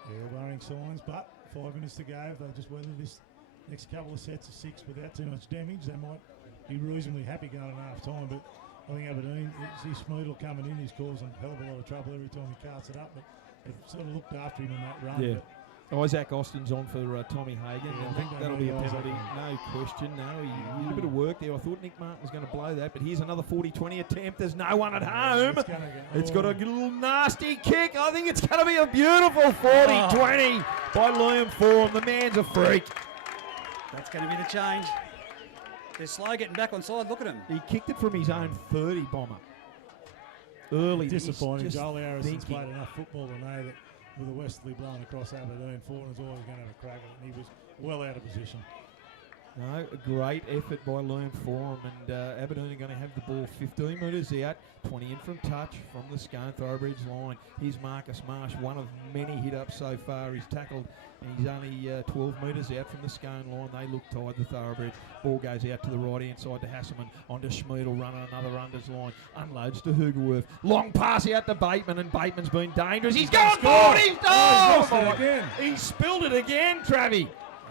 Yeah, worrying signs, but 5 minutes to go. If they just weather this next couple of sets of 6 without too much damage, they might be reasonably happy going at half time. But I think Aberdeen, see Smoodle coming in, he's causing a hell of a lot of trouble every time he carts it up. But they've sort of looked after him in that run. Yeah. Isaac Austin's on for Tommy Hagan. Yeah, I think that'll be a penalty. No question. No, he did a bit of work there. I thought Nick Martin was going to blow that, but here's another 40-20 attempt. There's no one at home. It's got a little nasty kick. I think it's going to be a beautiful 40-20 by Liam Foran. The man's a freak. That's going to be the change. They're slow getting back on side. Look at him. He kicked it from his own 30, Bomber. Early. Disappointing. Joel Harrison's played enough football to know that with a westerly blowing across Aberdeen, Fortin's always going to have a crack at it, and he was well out of position. No, a great effort by Liam Forum, and Aberdeen are going to have the ball 15 metres out, 20 in from touch from the Scone Thoroughbreds line. Here's Marcus Marsh, one of many hit-ups so far. He's tackled, and he's only 12 metres out from the Scone line. They look tired, the Thoroughbreds. Ball goes out to the right-hand side to Hasselman, onto Schmiedel, running another unders line. Unloads to Hugerworth. Long pass out to Bateman, and Bateman's been dangerous. He's gone forward! He spilled it again, Travie.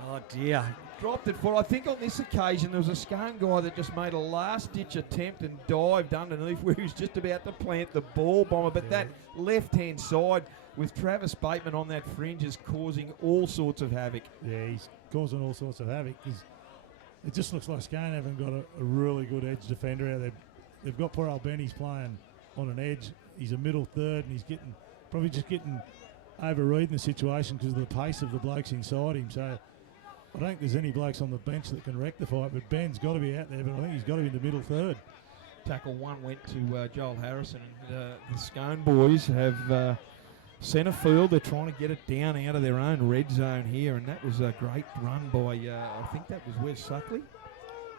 Oh, dear. Dropped it for, I think on this occasion there was a Scone guy that just made a last-ditch attempt and dived underneath where he was just about to plant the ball, Bomber. But that left-hand side with Travis Bateman on that fringe is causing all sorts of havoc. Yeah, he's causing all sorts of havoc. It just looks like Scone haven't got a really good edge defender out there. They've got poor Albeni's playing on an edge. He's a middle third, and he's probably just getting overreading the situation because of the pace of the blokes inside him. So I don't think there's any blokes on the bench that can rectify it, but Ben's got to be out there, but I think he's got to be in the middle third. Tackle one went to Joel Harrison, and the Scone boys have centre field. They're trying to get it down out of their own red zone here, and that was a great run by, I think that was Wes Suckley.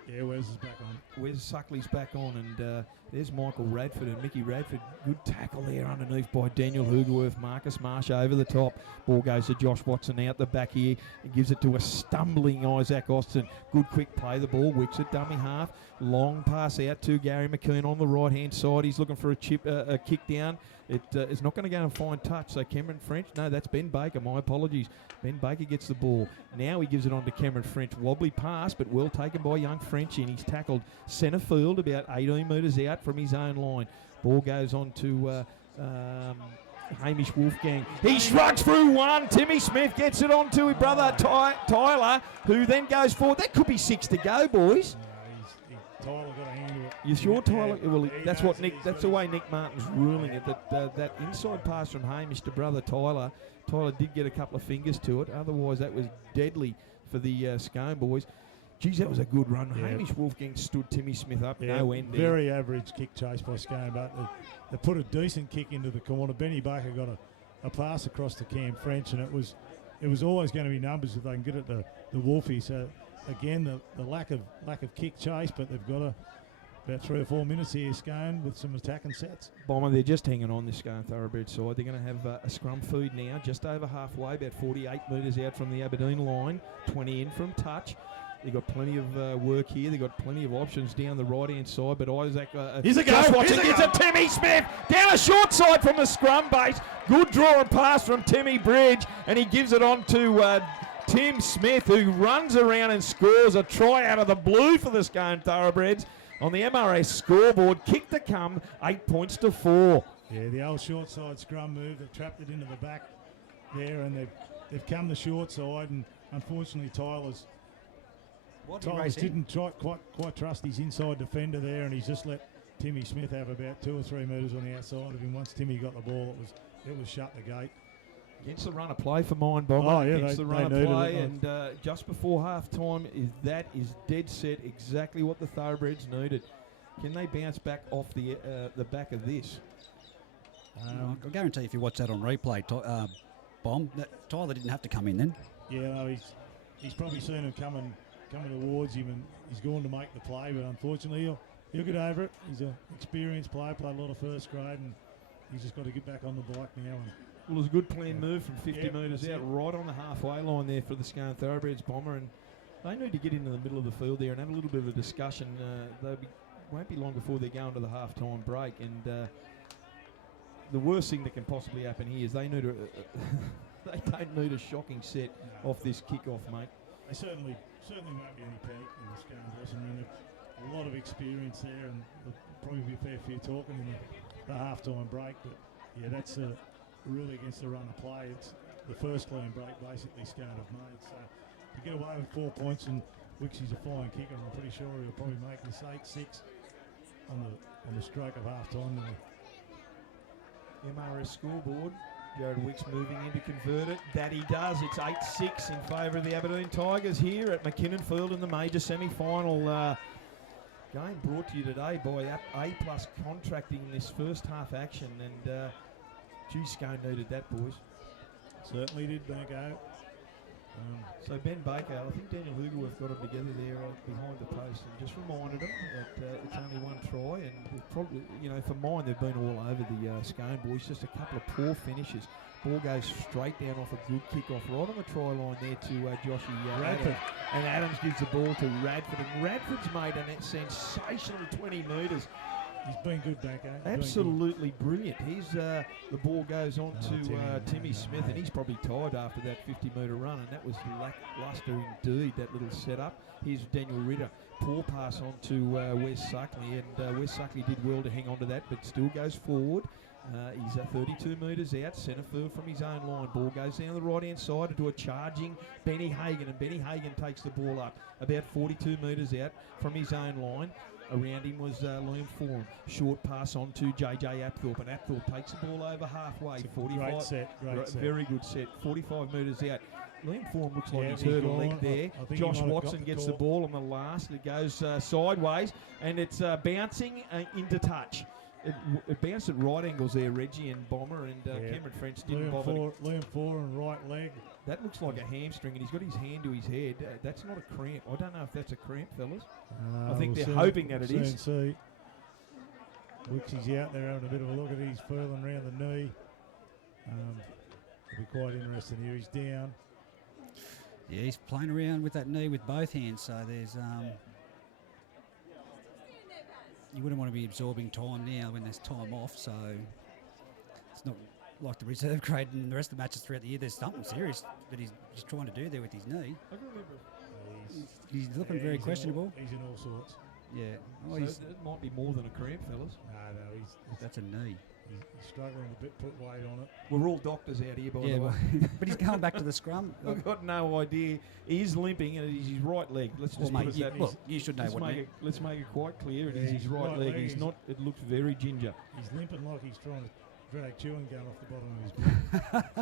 Yeah, Wes is back on. Wes Suckley's back on, and there's Michael Radford and Mickey Radford. Good tackle there underneath by Daniel Hugerworth. Marcus Marsh over the top. Ball goes to Josh Watson out the back here. He gives it to a stumbling Isaac Austin. Good quick play. The ball wicks it, dummy half. Long pass out to Gary McKinnon on the right-hand side. He's looking for a kick down. It is not going to go and find touch. So Cameron French, no, that's Ben Baker. My apologies. Ben Baker gets the ball. Now he gives it on to Cameron French. Wobbly pass, but well taken by young French in. He's tackled centre field about 18 metres out from his own line. Ball goes on to Hamish Wolfgang. He shrugs through one. Timmy Smith gets it on to his brother Tyler, who then goes forward. That could be 6 to go, boys. Tyler got a hand to it. You sure, Tyler? Well, that's what Nick. That's the way Nick Martin's ruling it. That inside pass from Hamish to brother Tyler. Tyler did get a couple of fingers to it. Otherwise, that was deadly for the Scone boys. Geez, that was a good run. Yeah. Hamish Wolfgang stood Timmy Smith up. No end there. Very average kick chase by Scone, but they put a decent kick into the corner. Benny Baker got a pass across to Cam French, and it was always going to be numbers if they can get it to the Wolfie. So again, the lack of kick chase, but they've got about 3 or 4 minutes here, Scone, with some attacking sets. Bomber, they're just hanging on this Scone Thoroughbred side. They're going to have a scrum feed now, just over halfway, about 48 metres out from the Aberdeen line, 20 in from touch. They've got plenty of work here. They've got plenty of options down the right-hand side, but Isaac... Here's a go! Watson gets a Timmy Smith down a short side from the scrum base. Good draw and pass from Timmy Bridge, and he gives it on to Tim Smith, who runs around and scores a try out of the blue for the Scone Thoroughbreds. On the MRS scoreboard, kick to come, 8 points to 4. Yeah, the old short side scrum move. They've trapped it into the back there, and they've come the short side, and unfortunately Tyler's didn't quite trust his inside defender there, and he's just let Timmy Smith have about 2 or 3 metres on the outside of him. Once Timmy got the ball, it was shut the gate. Against the run of play for mine, Bomber. Oh, yeah, against the run of play, and just before half time, is dead set exactly what the Thoroughbreds needed. Can they bounce back off the back of this? I guarantee if you watch that on replay, Bomb, that Tyler didn't have to come in then. Yeah, no, he's probably seen him coming towards him, and he's going to make the play, but unfortunately he'll get over it. He's an experienced player, played a lot of first grade, and he's just got to get back on the bike now. Well, it was a good planned move from 50 metres out, right on the halfway line there for the Scone Thoroughbreds, Bomber, and they need to get into the middle of the field there and have a little bit of a discussion. Won't be long before they're going to the half-time break, and the worst thing that can possibly happen here is they need they don't need a shocking set off this kick-off, mate. They certainly won't be any panic in the Scone dressing room. A lot of experience there, and there'll probably be a fair few talking in the half-time break, but yeah, that's really against the run of play. It's the first clean break basically Scone have made. So to get away with 4 points, and Wixie's a flying kicker, I'm pretty sure he'll probably make this 8-6 on the stroke of half time. MRS scoreboard. Jared Wicks moving in to convert it. That he does. It's 8-6 in favour of the Aberdeen Tigers here at McKinnon Field in the major semi-final game, brought to you today by A+ Contracting in this first half action, and Scone needed that, boys. Certainly did, Benko. So Ben Baker, I think Daniel Hugerworth got him together there behind the post and just reminded him that it's only one try, and probably, for mine they've been all over the Scone boys. Just a couple of poor finishes. Ball goes straight down off a good kick-off right on the try line there to Joshy Radford. And Adams gives the ball to Radford, and Radford's made a sensational 20 metres. He's been good back, Absolutely brilliant. The ball goes on to Timmy Smith, and he's probably tired after that 50-metre run, and that was lacklustre indeed, that little setup. Here's Daniel Ritter. Poor pass on to Wes Suckley, and Wes Suckley did well to hang on to that, but still goes forward. He's 32 metres out, centre field from his own line. Ball goes down the right-hand side into a charging Benny Hagan, and Benny Hagan takes the ball up about 42 metres out from his own line. Around him was Liam Foran. Short pass on to JJ Apthorpe, and Apthorpe takes the ball over halfway. 45. Great set. Very good set. 45 metres out. Liam Foran looks like he's hurt a leg there. Josh Watson gets the ball on the last. It goes sideways, and it's bouncing into touch. It bounced at right angles there, Reggie and Bomber, and Cameron French didn't bother. Liam Foran, right leg. That looks like a hamstring, and he's got his hand to his head. That's not a cramp. I don't know if that's a cramp, fellas. I think they're hoping that it is. See. Wixie's out there having a bit of a look at his furling around the knee. It'll be quite interesting here. He's down. Yeah, he's playing around with that knee with both hands, so there's... you wouldn't want to be absorbing time now when there's time off, so it's not like the reserve grade and the rest of the matches throughout the year. There's something serious that he's trying to do there with his knee. He's looking very questionable. He's in all sorts. Yeah. So it might be more than a cramp, fellas. No, that's a knee. He's struggling a bit, put weight on it. We're all doctors out here, by the way. But he's going back to the scrum. I've got no idea. He's limping, and it is his right leg. Let's just put it that. Look, you should know let's make it quite clear. It is his right leg. He's not. It looks very ginger. He's limping like he's trying to drag chewing gum off the bottom of his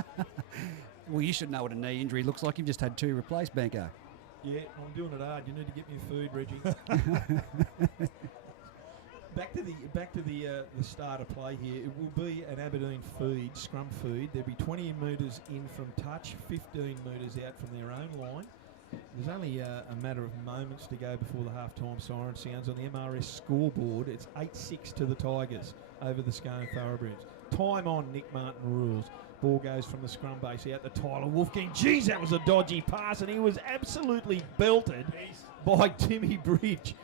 boot. Well, you should know what a knee injury looks like. You've just had 2 replaced, Benko. Yeah, I'm doing it hard. You need to get me food, Reggie. Back to the start of play here. It will be an Aberdeen feed, scrum feed. There'll be 20 metres in from touch, 15 metres out from their own line. There's only a matter of moments to go before the half-time siren sounds on the MRS scoreboard. It's 8-6 to the Tigers over the Scone Thoroughbreds. Time on, Nick Martin rules. Ball goes from the scrum base out to Tyler Wolfgang. Geez, that was a dodgy pass, and he was absolutely belted by Timmy Bridge.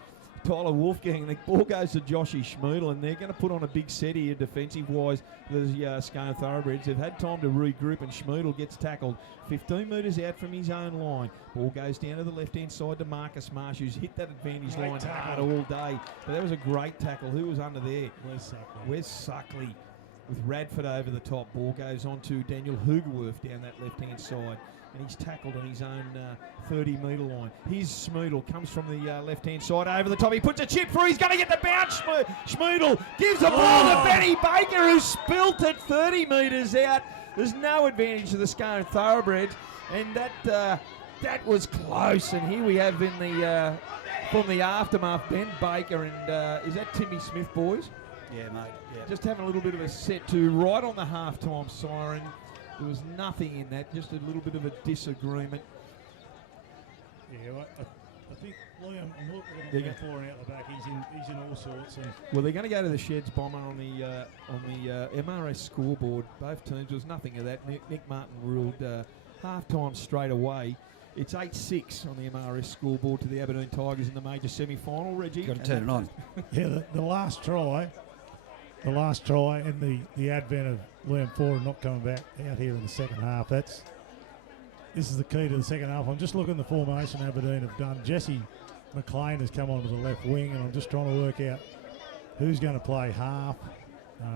Tyler Wolfgang. The ball goes to Joshy Schmoodle, and they're going to put on a big set here defensive-wise. The Scone Thoroughbreds. They've had time to regroup, and Schmoodle gets tackled 15 metres out from his own line. Ball goes down to the left-hand side to Marcus Marsh, who's hit that advantage line hard all day. But that was a great tackle. Who was under there? Wes Suckley with Radford over the top. Ball goes on to Daniel Hugerworth down that left-hand side, and he's tackled on his own 30-metre line. Here's Schmoodle, comes from the left-hand side over the top. He puts a chip through. He's going to get the bounce. Schmoodle gives the ball to Benny Baker, who spilt it 30 metres out. There's no advantage to the Scone Thoroughbreds, and that was close. And here we have in the from the aftermath, Ben Baker and is that Timmy Smith, boys? Yeah, mate. Yeah. Just having a little bit of a set to right on the half-time siren. There was nothing in that, just a little bit of a disagreement. Yeah, I think Liam, I'm looking at Foran out the back. He's in all sorts. And well, they're going to go to the Sheds, Bomber, on the MRS scoreboard. Both teams, there was nothing of that. Nick Martin ruled half-time straight away. It's 8-6 on the MRS scoreboard to the Aberdeen Tigers in the major semi-final. Reggie, got to turn it on. Yeah, the last try and the advent of Liam Foran not coming back out here in the second half. This is the key to the second half. I'm just looking at the formation Aberdeen have done. Jesse McLean has come onto the left wing, and I'm just trying to work out who's going to play half,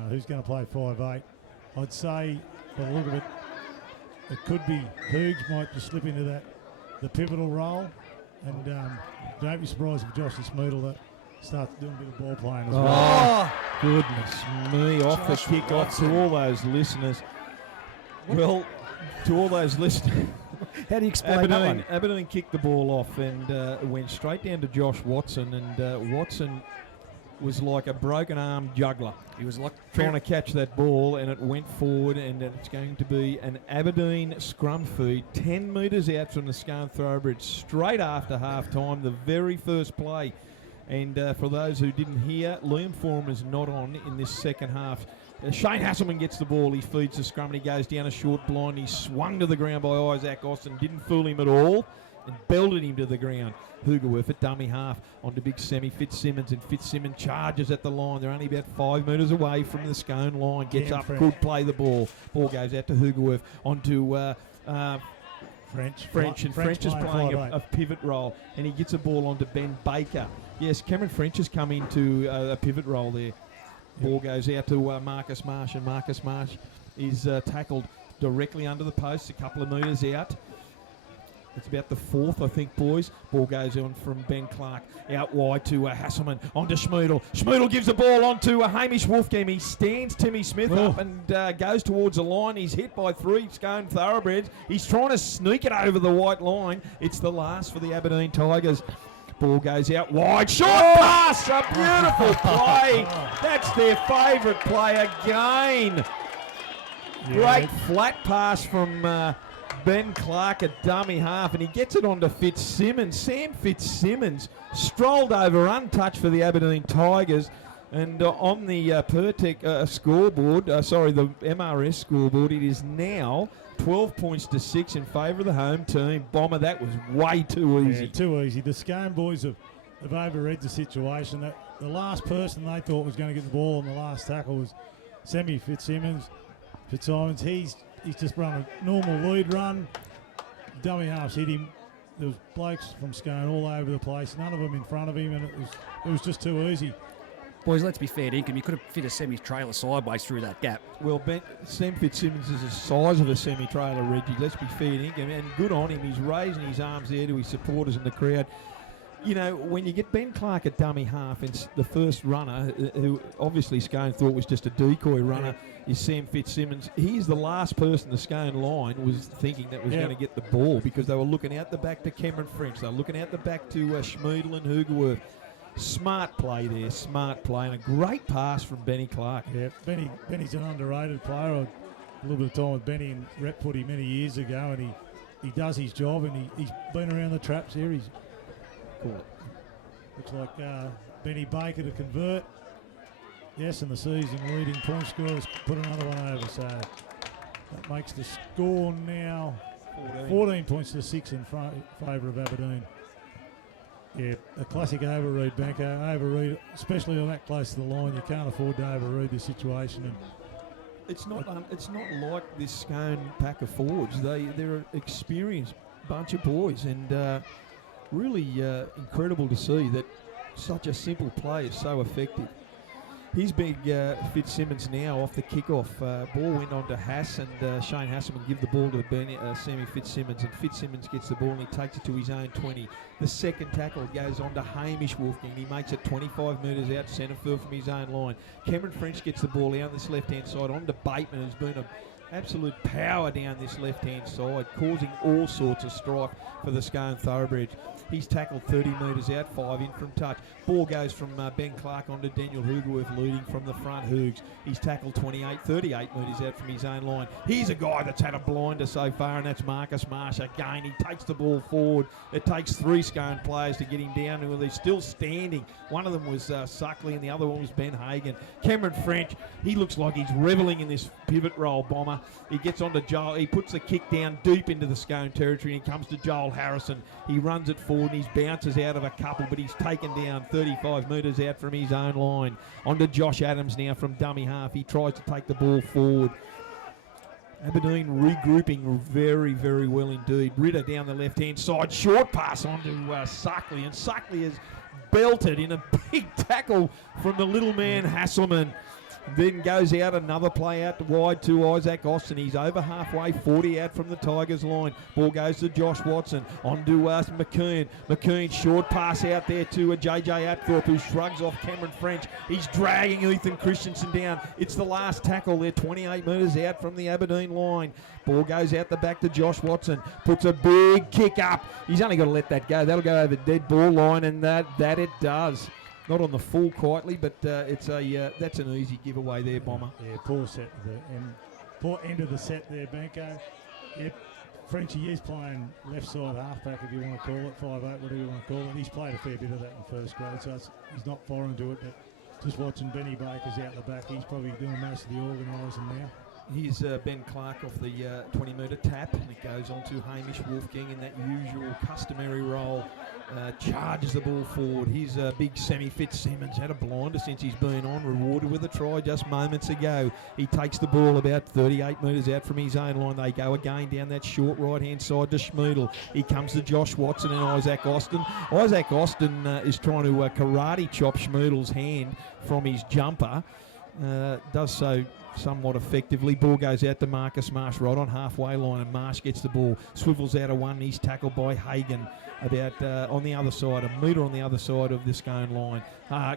who's going to play 5'8". I'd say, by the look of it, it could be Hoogs might just slip into the pivotal role, and don't be surprised if Joshy Schmoodle starts doing a bit of ball playing as well. Oh, goodness me. Off the kick off to all those listeners. Well, to all those listeners. How do you explain that one? Aberdeen kicked the ball off and went straight down to Josh Watson, and Watson was like a broken arm juggler. He was like Trying to catch that ball, and it went forward, and it's going to be an Aberdeen scrum feed 10 metres out from the Scone Thoroughbreds straight after half-time, the very first play. And for those who didn't hear, Liam Forum is not on in this second half. Shane Hasselman gets the ball, he feeds the scrum, and he goes down a short blind. He's swung to the ground by Isaac Austin, didn't fool him at all, and belted him to the ground. Hoogerworth at dummy half onto big Semi Fitzsimmons, and Fitzsimmons charges at the line. They're only about 5 metres away from the Scone line. Gets up, good play the ball. Ball goes out to Hoogerworth onto French, and French is playing a pivot role, and he gets a ball onto Ben Baker. Yes, Cameron French has come into a pivot role there. Ball goes out to Marcus Marsh, and Marcus Marsh is tackled directly under the post, a couple of metres out. It's about the fourth, I think, boys. Ball goes on from Ben Clark out wide to Hasselman, onto Schmoodle. Schmoodle gives the ball on to Hamish Wolfgang. He stands Timmy Smith up and goes towards the line. He's hit by 3 Scone Thoroughbreds. He's trying to sneak it over the white line. It's the last for the Aberdeen Tigers. Ball goes out wide. Short pass! A beautiful play. That's their favourite play again. Great flat pass from Ben Clark at dummy half, and he gets it onto Fitzsimmons. Sam Fitzsimmons strolled over untouched for the Aberdeen Tigers, and on the Pertec scoreboard, the MRS scoreboard, it is now 12 points to 6 in favour of the home team. Bomber, that was way too easy. Yeah, too easy. The Scone boys have overread the situation. That the last person they thought was going to get the ball on the last tackle was Semi Fitzsimmons. He's just run a normal lead run. Dummy halves hit him. There was blokes from Scone all over the place, none of them in front of him, and it was just too easy. Boys, let's be fair to him. You could have fit a semi-trailer sideways through that gap. Well, Sam Fitzsimmons is the size of a semi-trailer, Reggie. Let's be fair to him, and good on him. He's raising his arms there to his supporters in the crowd. You know, when you get Ben Clark at dummy half, and the first runner, who obviously Scone thought was just a decoy runner, is Sam Fitzsimmons. He's the last person the Scone line was thinking that was going to get the ball, because they were looking out the back to Cameron French. They were looking out the back to Schmoodle and Hoogerworth. Smart play there, smart play, and a great pass from Benny Clark. Yeah, Benny's an underrated player. A little bit of time with Benny in rep footy many years ago, and he does his job, and he's been around the traps here. He's cool. Looks like Benny Baker to convert. Yes, and the season leading point scorers put another one over, so that makes the score now 14 points to 6 in favour of Aberdeen. Yeah, a classic overread, Banco. Overread, especially on that close to the line. You can't afford to overread the situation. And it's not like this Scone pack of forwards. They're an experienced bunch of boys, and really incredible to see that such a simple play is so effective. Here's big Fitzsimmons now off the kickoff. Ball went on to Hass, and Shane Hasselman give the ball to Sammy Fitzsimmons, and Fitzsimmons gets the ball and he takes it to his own 20. The second tackle goes on to Hamish Wolfgang. He makes it 25 metres out centre field from his own line. Cameron French gets the ball out this left-hand side on to Bateman, who's been an absolute power down this left-hand side, causing all sorts of strife for the Scone Thoroughbreds. He's tackled 30 metres out, 5 in from touch. Ball goes from Ben Clark onto Daniel Hoogerworth, leading from the front. Hoogs. He's tackled 38 metres out from his own line. Here's a guy that's had a blinder so far, and that's Marcus Marsh. Again, he takes the ball forward. It takes 3 Scone players to get him down, and they're still standing. One of them was Suckley, and the other one was Ben Hagan. Cameron French, he looks like he's revelling in this pivot role, Bomber. He gets onto Joel. He puts the kick down deep into the Scone territory, and he comes to Joel Harrison. He runs it forward, and he bounces out of a couple, but he's taken down 35 metres out from his own line. Onto Josh Adams now from dummy half. He tries to take the ball forward. Aberdeen regrouping very, very well indeed. Ritter down the left-hand side. Short pass onto Suckley, and Suckley is belted in a big tackle from the little man Hasselman. Then goes out, another play out wide to Isaac Austin. He's over halfway, 40 out from the Tigers line. Ball goes to Josh Watson, on to McKinnon. McKinnon, short pass out there to JJ Apthorpe, who shrugs off Cameron French. He's dragging Ethan Christensen down. It's the last tackle there, 28 metres out from the Aberdeen line. Ball goes out the back to Josh Watson, puts a big kick up. He's only got to let that go. That'll go over dead ball line, and that it does. not on the full quietly, but it's a that's an easy giveaway there, Bomber. Yeah, poor set at the end. Poor end of the set there, Benko. Yep. Frenchie is playing left side halfback, if you want to call it, 5'8", whatever you want to call it. He's played a fair bit of that in first grade, so he's not foreign to it. But just watching Benny Baker's out the back, he's probably doing most of the organising now. Here's Ben Clark off the 20-metre tap, and it goes on to Hamish Wolfgang in that usual customary role. Charges the ball forward. Here's big semi-fit Simmons. Had a blinder since he's been on, rewarded with a try just moments ago. He takes the ball about 38 metres out from his own line. They go again down that short right-hand side to Schmeidel. He comes to Josh Watson and Isaac Austin. Isaac Austin is trying to karate chop Schmeidel's hand from his jumper. Does so somewhat effectively. Ball goes out to Marcus Marsh right on halfway line, and Marsh gets the ball, swivels out of one. He's tackled by Hagan about on the other side, a metre on the other side of the Scone line.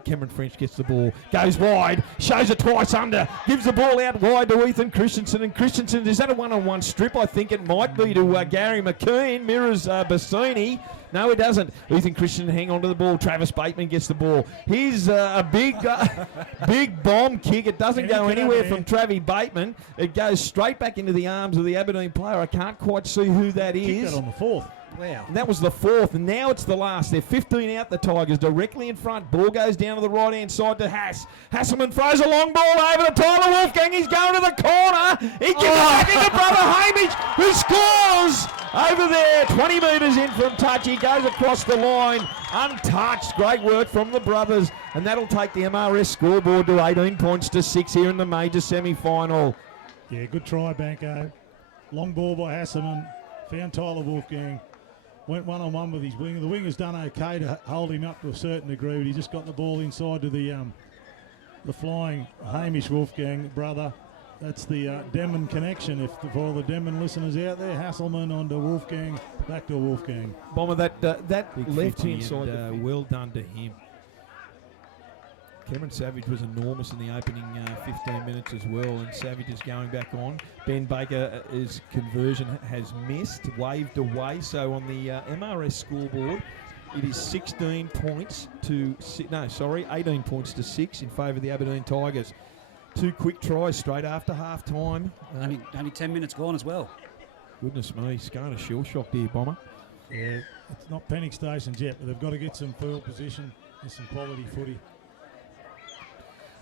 Cameron French gets the ball, goes wide, shows it twice under, gives the ball out wide to Ethan Christensen, and Christensen, is that a one-on-one strip? I think it might be to Gary McKeon, mirrors Bassini. No, it doesn't. Ethan Christensen hang on to the ball. Travis Bateman gets the ball. Here's a big bomb kick. It doesn't go anywhere from Travis Bateman. It goes straight back into the arms of the Aberdeen player. I can't quite see who that is. Kicked that on the fourth. Wow. And that was the fourth, and now it's the last. They're 15 out, the Tigers, directly in front. Ball goes down to the right-hand side to Hass. Hasselman throws a long ball over to Tyler Wolfgang. He's going to the corner. He gives it back into brother Hamish, who scores over there. 20 metres in from touch. He goes across the line, untouched. Great work from the brothers, and that'll take the MRS scoreboard to 18 points to 6 here in the major semi-final. Yeah, good try, Banco. Long ball by Hasselman. Found Tyler Wolfgang. Went one-on-one with his winger. The winger's done okay to hold him up to a certain degree, but he just got the ball inside to the flying Hamish Wolfgang brother. That's the Denman connection. For all the Denman listeners out there, Hasselman onto Wolfgang, back to Wolfgang. Bomber, that left-hand side, well done to him. Cameron Savage was enormous in the opening 15 minutes as well, and Savage is going back on. Ben Baker, his conversion has missed, waved away. So on the MRS scoreboard, it is 18 points to 6 in favour of the Aberdeen Tigers. 2 quick tries straight after half time. Only 10 minutes gone as well. Goodness me, Scone shell-shocked here, Bomber. Yeah, it's not panic stations yet, but they've got to get some field position and some quality footy.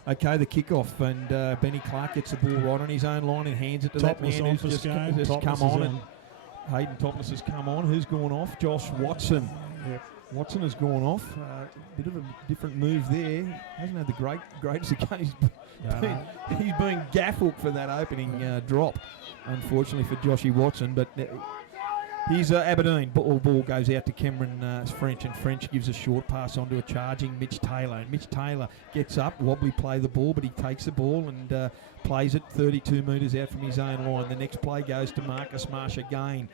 Okay, the kickoff, and Benny Clark gets the ball right on his own line and hands it to that man who's just come on. And Hayden Topless has come on. Who's gone off? Josh Watson. Yep. Watson has gone off. Bit of a different move there. Hasn't had the greatest of games. He's been gaff-hooked for that opening drop, unfortunately for Joshy Watson. But here's Aberdeen. Ball goes out to Cameron French, and French gives a short pass onto a charging Mitch Taylor. And Mitch Taylor gets up, wobbly play the ball, but he takes the ball and plays it 32 metres out from his own line. The next play goes to Marcus Marsh again.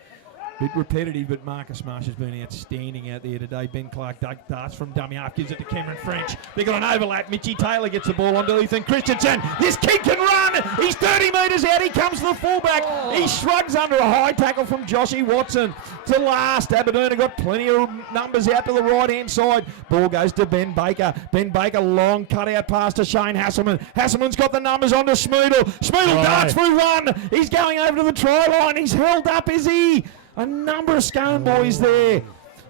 Bit repetitive, but Marcus Marsh has been outstanding out there today. Ben Clark darts from dummy half, gives it to Cameron French. They got an overlap. Mitchy Taylor gets the ball onto Ethan Christensen. This kid can run. He's 30 metres out. He comes to the fullback. He shrugs under a high tackle from Joshy Watson. To last, Aberdeen have got plenty of numbers out to the right-hand side. Ball goes to Ben Baker. Ben Baker, long cut-out pass to Shane Hasselman. Hasselman's got the numbers onto Schmeidel. Schmeidel darts through one. He's going over to the try line. He's held up, is he? A number of Scone boys there.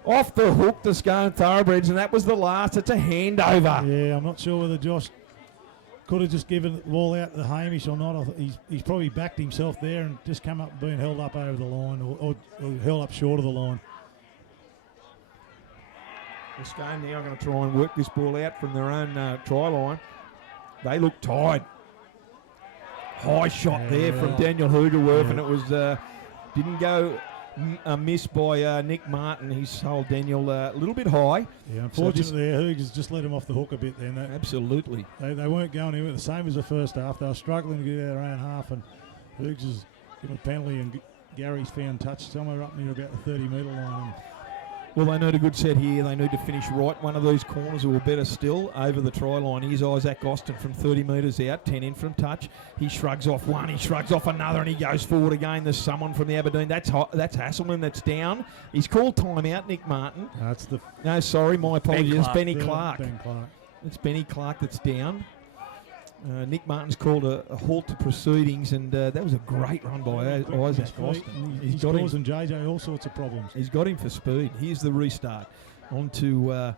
Off the hook, the Scone Thoroughbreds, and that was the last. It's a handover. Yeah, I'm not sure whether Josh could have just given the ball out to Hamish or not. He's probably backed himself there and just come up and been held up over the line or held up short of the line. The Scone now are going to try and work this ball out from their own try line. They look tired. High shot there from Daniel Hoogerwerth, and it was didn't go a miss by Nick Martin. He's held Daniel a little bit high. Yeah, unfortunately, Hoogs just let him off the hook a bit then. Absolutely. They weren't going anywhere. The same as the first half. They were struggling to get out of their own half, and Hoogs has given a penalty, and Gary's found touch somewhere up near about the 30-metre line. Well, they need a good set here. They need to finish right one of these corners, or better still, over the try line. Here's Isaac Austin from 30 metres out, 10 in from touch. He shrugs off one, he shrugs off another, and he goes forward again. There's someone from the Aberdeen. That's Hasselman that's down. He's called timeout, Nick Martin. That's the... No, sorry, my apologies. Benny Clark. Ben Clark. It's Benny Clark that's down. Nick Martin's called a halt to proceedings, and that was a great run by Isaac Austin. He's got him. causing JJ all sorts of problems. He's got him for speed. Here's the restart. On to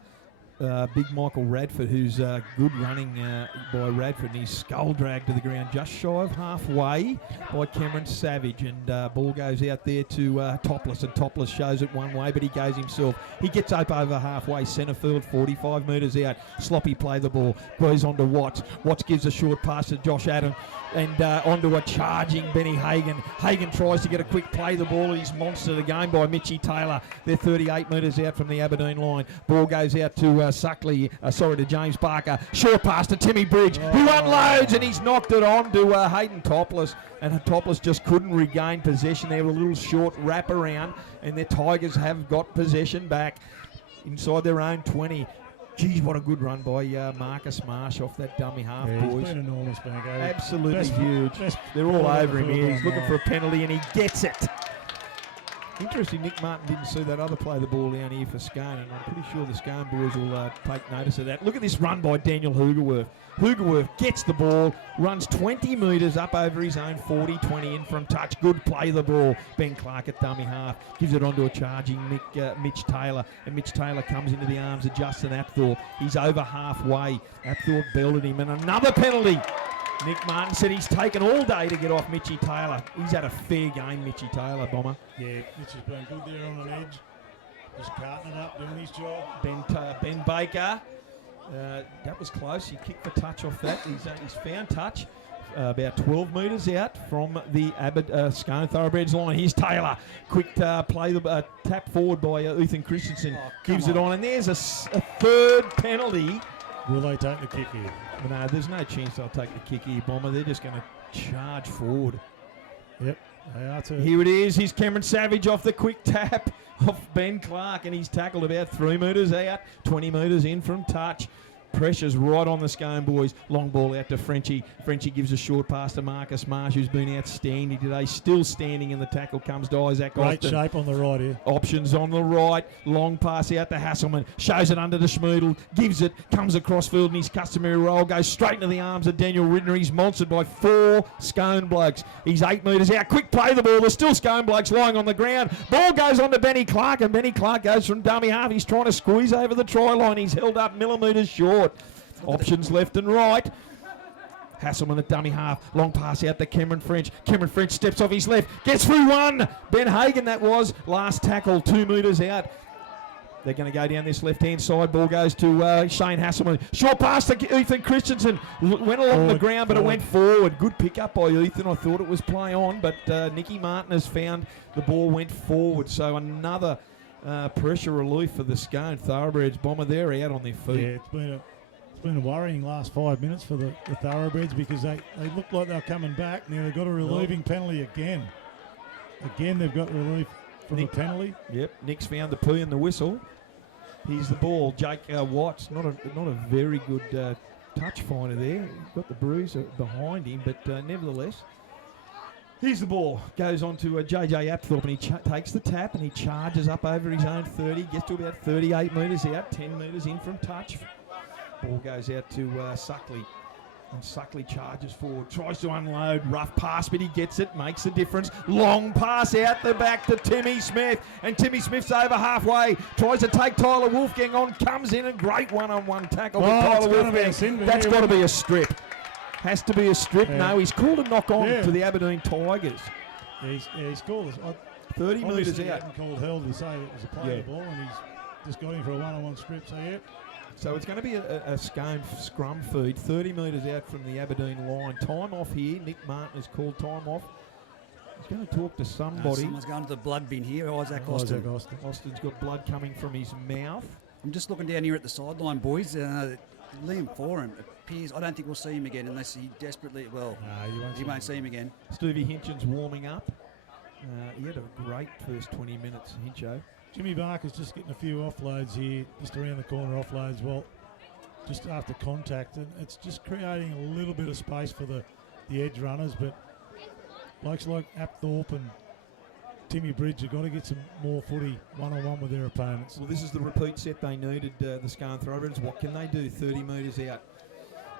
Big Michael Radford, who's good running by Radford, and he's skull dragged to the ground just shy of halfway by Cameron Savage, and ball goes out there to Topless, and Topless shows it one way, but he goes himself. He gets up over halfway, centre field, 45 metres out. Sloppy play the ball, goes on to Watts. Watts gives a short pass to Josh Adam, and onto a charging Benny Hagan. Hagan tries to get a quick play the ball, and he's monstered again by Mitchie Taylor. They're 38 metres out from the Aberdeen line. Ball goes out to to James Barker. Short pass to Timmy Bridge, who unloads, and he's knocked it on to Hayden Topless, and Topless just couldn't regain possession there. A little short wrap around, and the Tigers have got possession back inside their own 20. Geez, what a good run by Marcus Marsh off that dummy half, boys. He's been enormous, Bengo. Absolutely huge. They're all over him here. He's looking for a penalty, and he gets it. Interesting, Nick Martin didn't see that other play the ball down here for Scone, and I'm pretty sure the Scone boys will take notice of that. Look at this run by Daniel Hoogerwerth. Hoogerwerth gets the ball, runs 20 metres up over his own 40-20 in from touch. Good play the ball. Ben Clark at dummy half. Gives it on to a charging Mitch Taylor, and Mitch Taylor comes into the arms of Justin Apthorpe. He's over halfway. Apthorpe belted him, and another penalty. Nick Martin said he's taken all day to get off Mitchie Taylor. He's had a fair game, Mitchie Taylor, Bomber. Yeah, Mitch has been good there on an edge. Just carting it up, doing his job. Ben Baker. That was close. He kicked the touch off that. He's found touch. About 12 metres out from the Scone Thoroughbreds line. Here's Taylor. Quick play, the tap forward by Ethan Christensen. Gives it on, and there's a third penalty. Will they take the kick here? No, there's no chance they'll take the kick here, Bomber. They're just going to charge forward. Yep, they are too. Here it is. Here's Cameron Savage off the quick tap of Ben Clark, and he's tackled about 3 metres out, 20 metres in from touch. Pressure's right on the Scone boys. Long ball out to Frenchie. Frenchie gives a short pass to Marcus Marsh, who's been outstanding today. Still standing in the tackle comes to Isaac Austin. Great shape on the right here. Options on the right. Long pass out to Hasselman. Shows it under to Schmoodle. Gives it. Comes across field in his customary roll. Goes straight into the arms of Daniel Ridner. He's monstered by 4 Scone blokes. He's 8 metres out. Quick play the ball. There's still Scone blokes lying on the ground. Ball goes on to Benny Clark, and Benny Clark goes from dummy half. He's trying to squeeze over the try line. He's held up millimetres short. Options left and right. Hasselman at dummy half. Long pass out to Cameron French. Cameron French steps off his left. Gets through one. Ben Hagan that was. Last tackle 2 metres out. They're going to go down this left-hand side. Ball goes to Shane Hasselman. Short pass to Ethan Christensen. Went along the ground, but it went forward. Good pick up by Ethan. I thought it was play on, but Nicky Martin has found the ball went forward. So another pressure relief for the Scone Thoroughbreds. Bomber, they're out on their feet. Yeah, it's been a worrying last 5 minutes for the Thoroughbreds, because they looked like they're coming back. Now they've got a relieving penalty again. Again, they've got relief from the penalty. Yep, Nick's found the pee and the whistle. Here's the ball. Jake Watts, not a very good touch finder there. Got the bruise behind him, but nevertheless. Here's the ball. Goes on to JJ Apthorpe, and he takes the tap, and he charges up over his own 30. Gets to about 38 metres out, 10 metres in from touch. Ball goes out to Suckley, and Suckley charges forward, tries to unload, rough pass, but he gets it, makes the difference. Long pass out the back to Timmy Smith, and Timmy Smith's over halfway, tries to take Tyler Wolfgang on, comes in, and great one-on-one tackle with Tyler Wolfgang. That's got to be a strip. Has to be a strip. Yeah. No, he's called a knock-on to the Aberdeen Tigers. He's called 30 metres out. He called held to say it was a play ball, and he's just got him for a one-on-one strip, so yeah. So it's going to be a Scone scrum feed, 30 metres out from the Aberdeen line. Time off here. Nick Martin has called time off. He's going to talk to somebody. Someone's going to the blood bin here. Isaac Austin. Austin's got blood coming from his mouth. I'm just looking down here at the sideline, boys. Liam Foran appears. I don't think we'll see him again unless he desperately. Well, you won't see him again. Stevie Hinchin's warming up. He had a great first 20 minutes, Hincho. Jimmy Barker's just getting a few offloads here, just around the corner offloads, well, just after contact, and it's just creating a little bit of space for the edge runners, but blokes like Apthorpe and Timmy Bridge have got to get some more footy one-on-one with their opponents. Well, this is the repeat set they needed, the Scone Thoroughbreds. What can they do? 30 metres out.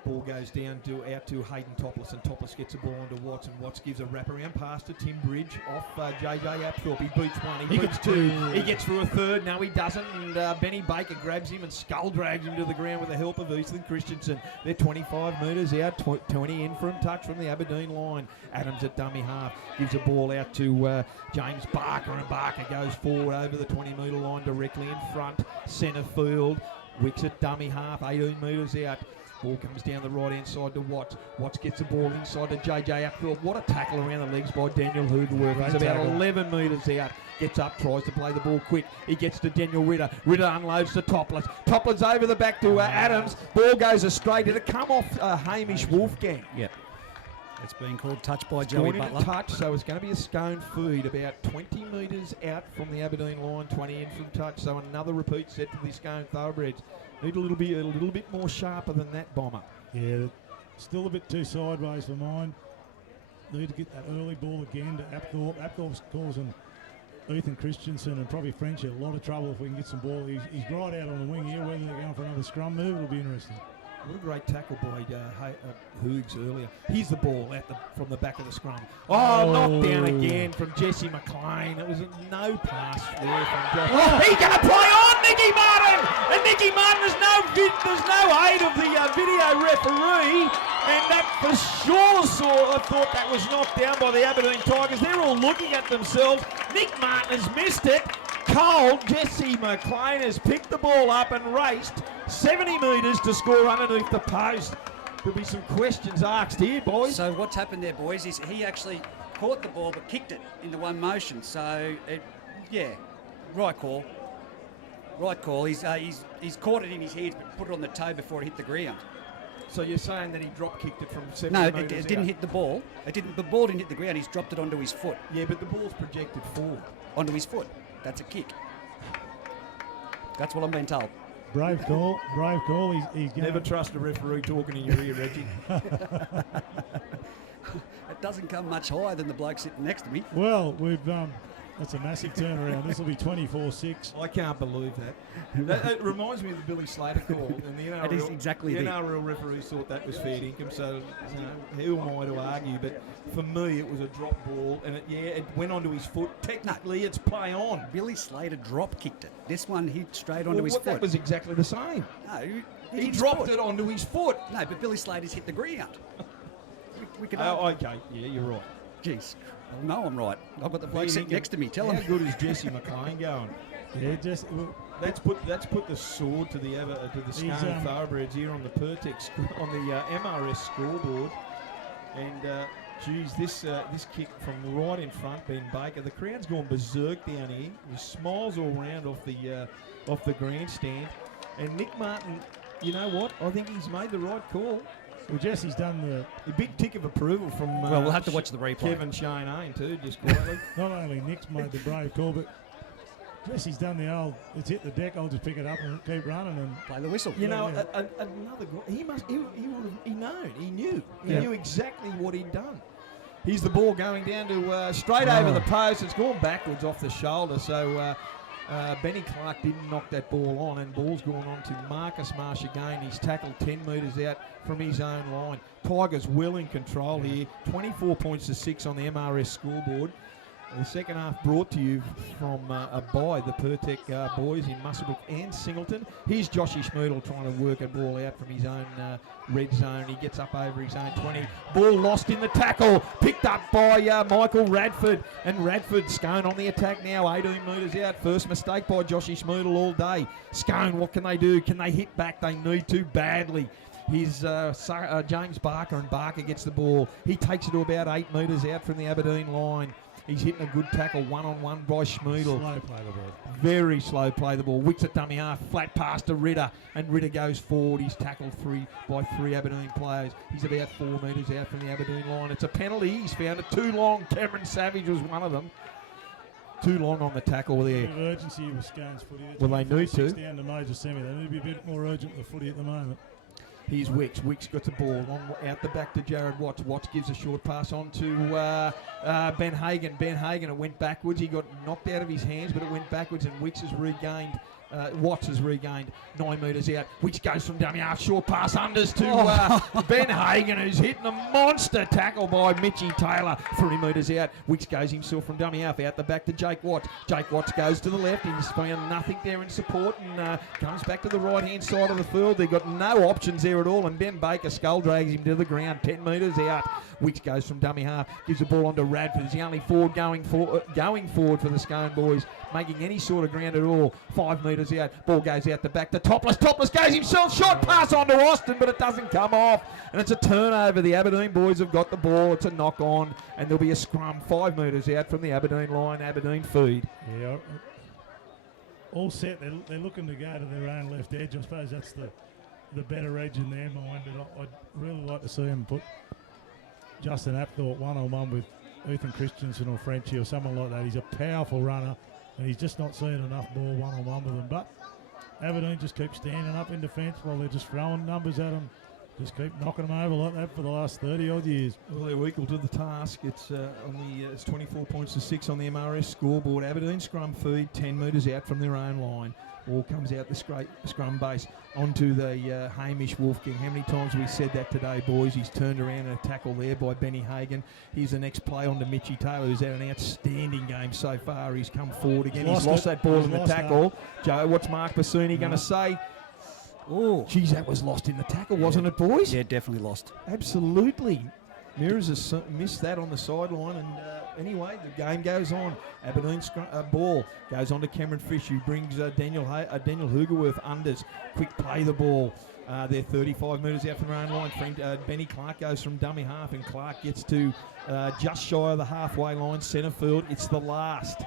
Ball goes down out to Hayden Topless, and Topless gets a ball onto Watts, and Watts gives a wraparound pass to Tim Bridge off JJ Apthorpe. He boots one, he boots two, he gets through a third, no he doesn't, and Benny Baker grabs him and skull drags him to the ground with the help of Ethan Christensen. They're 25 metres out, 20 in from touch from the Aberdeen line. Adams at dummy half gives a ball out to James Barker, and Barker goes forward over the 20 metre line directly in front, centre field. Wicks at dummy half, 18 metres out. Ball comes down the right-hand side to Watts. Watts gets the ball inside to JJ Apthorpe. What a tackle around the legs by Daniel Hoogerwerth. He's about 11 metres out. Gets up, tries to play the ball quick. He gets to Daniel Ritter. Ritter unloads to Topless. Topless over the back to Adams. Ball goes straight. It'll come off Hamish Wolfgang. Yep. It's been called touch by Joey Butler. Touch, so it's going to be a Scone feed about 20 metres out from the Aberdeen line, 20 in from touch. So another repeat set for the Scone Thoroughbreds. Need a little bit more sharper than that, Bomber. Yeah, still a bit too sideways for mine. Need to get that early ball again to Apthorpe. Apthorpe's causing Ethan Christensen and probably French a lot of trouble if we can get some ball. He's right out on the wing here. Whether they're going for another scrum move, it'll be interesting. What a great tackle by Hoogs earlier. Here's the ball from the back of the scrum. Oh, knocked down again from Jesse McLean. It was a no pass there from Josh. Oh, he's going to play on Nicky Martin! And Nicky Martin, there's no aid of the video referee. And that for sure I thought that was knocked down by the Aberdeen Tigers. They're all looking at themselves. Nick Martin has missed it. Cold, Jesse McLean has picked the ball up and raced 70 metres to score underneath the post. There'll be some questions asked here, boys. So what's happened there, boys, is he actually caught the ball but kicked it into one motion. So, right call. Right call. He's caught it in his head but put it on the toe before it hit the ground. So you're saying that he drop kicked it from 70 metres No, it didn't hit the ball. The ball didn't hit the ground. He's dropped it onto his foot. Yeah, but the ball's projected forward. Onto his foot. That's a kick. That's what I'm being told. Brave call. He's never trust a referee talking in your ear, Reggie. It doesn't come much higher than the bloke sitting next to me. Well, that's a massive turnaround. This will be 24-6. I can't believe that. It reminds me of the Billy Slater call. And the NRL, it is exactly the NRL referees thought that was fair income, so who am I to argue? But for me, it was a drop ball, and it went onto his foot. Technically, it's play on. Billy Slater drop kicked it. This one hit straight onto his foot. That was exactly the same. No, he dropped it onto his foot. No, but Billy Slater's hit the ground. we could okay, yeah, you're right. Jeez. Well, no, I'm right. I've got the bloke sitting next to me. Tell him. How good is Jesse McLean going? Yeah, let's put the sword to the Scone Thoroughbreds here on the Pertex on the MRS scoreboard. And this kick from right in front, Ben Baker. The crowd's gone berserk down here. There's smiles all round off the grandstand. And Nick Martin, you know what? I think he's made the right call. Well, Jesse's done the big tick of approval from we'll have to watch the replay. Kevin Shane too, just quietly. Not only Nick's made the brave call, but Jesse's done the old, it's hit the deck, I'll just pick it up and keep running and play the whistle. You know, another guy, he knew exactly what he'd done. Here's the ball going down to straight over the post. It's gone backwards off the shoulder, so Benny Clark didn't knock that ball on, and ball's gone on to Marcus Marsh again. He's tackled 10 metres out from his own line. Tigers well in control here. 24 points to 6 on the MRS scoreboard. The second half brought to you from by the Pertec boys in Muswellbrook and Singleton. Here's Joshy Schmoodle trying to work a ball out from his own red zone. He gets up over his own 20. Ball lost in the tackle. Picked up by Michael Radford. And Radford, Scone on the attack now. 18 metres out. First mistake by Joshy Schmoodle all day. Scone, what can they do? Can they hit back? They need to badly. Here's James Barker, and Barker gets the ball. He takes it to about 8 metres out from the Aberdeen line. He's hitting a good tackle one-on-one by Schmoodle. Slow play the ball. Very slow play the ball. Wicks at dummy half, flat pass to Ritter, and Ritter goes forward. He's tackled by three Aberdeen players. He's about 4 metres out from the Aberdeen line. It's a penalty. He's found it too long. Cameron Savage was one of them. Too long on the tackle there. Urgency with Scone's footy. Well, they need to. Down to major semi. They need to be a bit more urgent with the footy at the moment. Here's Wicks. Wicks got the ball out the back to Jared Watts. Watts gives a short pass on to Ben Hagan. Ben Hagan, it went backwards. He got knocked out of his hands, but it went backwards, and Wicks has regained. Watts has regained 9 metres out. Wicks goes from dummy half, short pass unders to Ben Hagan, who's hitting a monster tackle by Mitchy Taylor. 3 metres out. Wicks goes himself from dummy half, out the back to Jake Watts. Jake Watts goes to the left. He's found nothing there in support and comes back to the right-hand side of the field. They've got no options there at all, and Ben Baker skull drags him to the ground, 10 metres out. Wicks goes from dummy half, gives the ball on to Radford. He's the only forward going forward for the Scone boys, making any sort of ground at all. 5 metres out, ball goes out the back to Topless. Topless goes himself, short pass on to Austin, but it doesn't come off, and it's a turnover. The Aberdeen boys have got the ball. It's a knock on, and there'll be a scrum 5 metres out from the Aberdeen line. Aberdeen feed. Yeah, all set. They're looking to go to their own left edge. I suppose that's the better edge in their mind, but I'd really like to see them put Justin Apthorpe one-on-one with Ethan Christensen or Frenchie or someone like that. He's a powerful runner, and he's just not seeing enough ball one-on-one with them. But Aberdeen just keep standing up in defence while they're just throwing numbers at them. Just keep knocking them over like that for the last 30-odd years. Well, they're equal to the task. It's it's 24 points to 6 on the MRS scoreboard. Aberdeen scrum feed 10 metres out from their own line. Ball comes out the scrum base onto the Hamish Wolfgang. How many times have we said that today, boys? He's turned around and a tackle there by Benny Hagan. Here's the next play on to Mitchy Taylor, who's had an outstanding game so far. He's come forward again. He's lost that ball in the tackle. Joe, what's Mark Bassuni going to say? Oh, geez, that was lost in the tackle, wasn't it, boys? Yeah, definitely lost. Absolutely. Mirrors has missed that on the sideline, and anyway, the game goes on. Aberdeen ball goes on to Cameron Fish, who brings Daniel Hugerworth unders. Quick play the ball. They're 35 metres out from their own line. Benny Clark goes from dummy half, and Clark gets to just shy of the halfway line, centre field. It's the last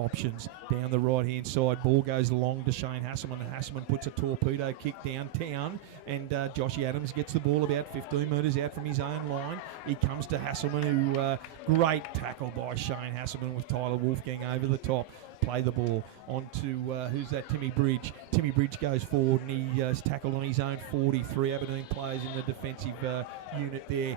options down the right-hand side. Ball goes long to Shane Hasselman, and Hasselman puts a torpedo kick downtown, and Joshy Adams gets the ball about 15 metres out from his own line. He comes to Hasselman, who great tackle by Shane Hasselman with Tyler Wolfgang over the top. Play the ball on to, who's that, Timmy Bridge. Timmy Bridge goes forward, and he is tackled on his own 43. Aberdeen players in the defensive unit there.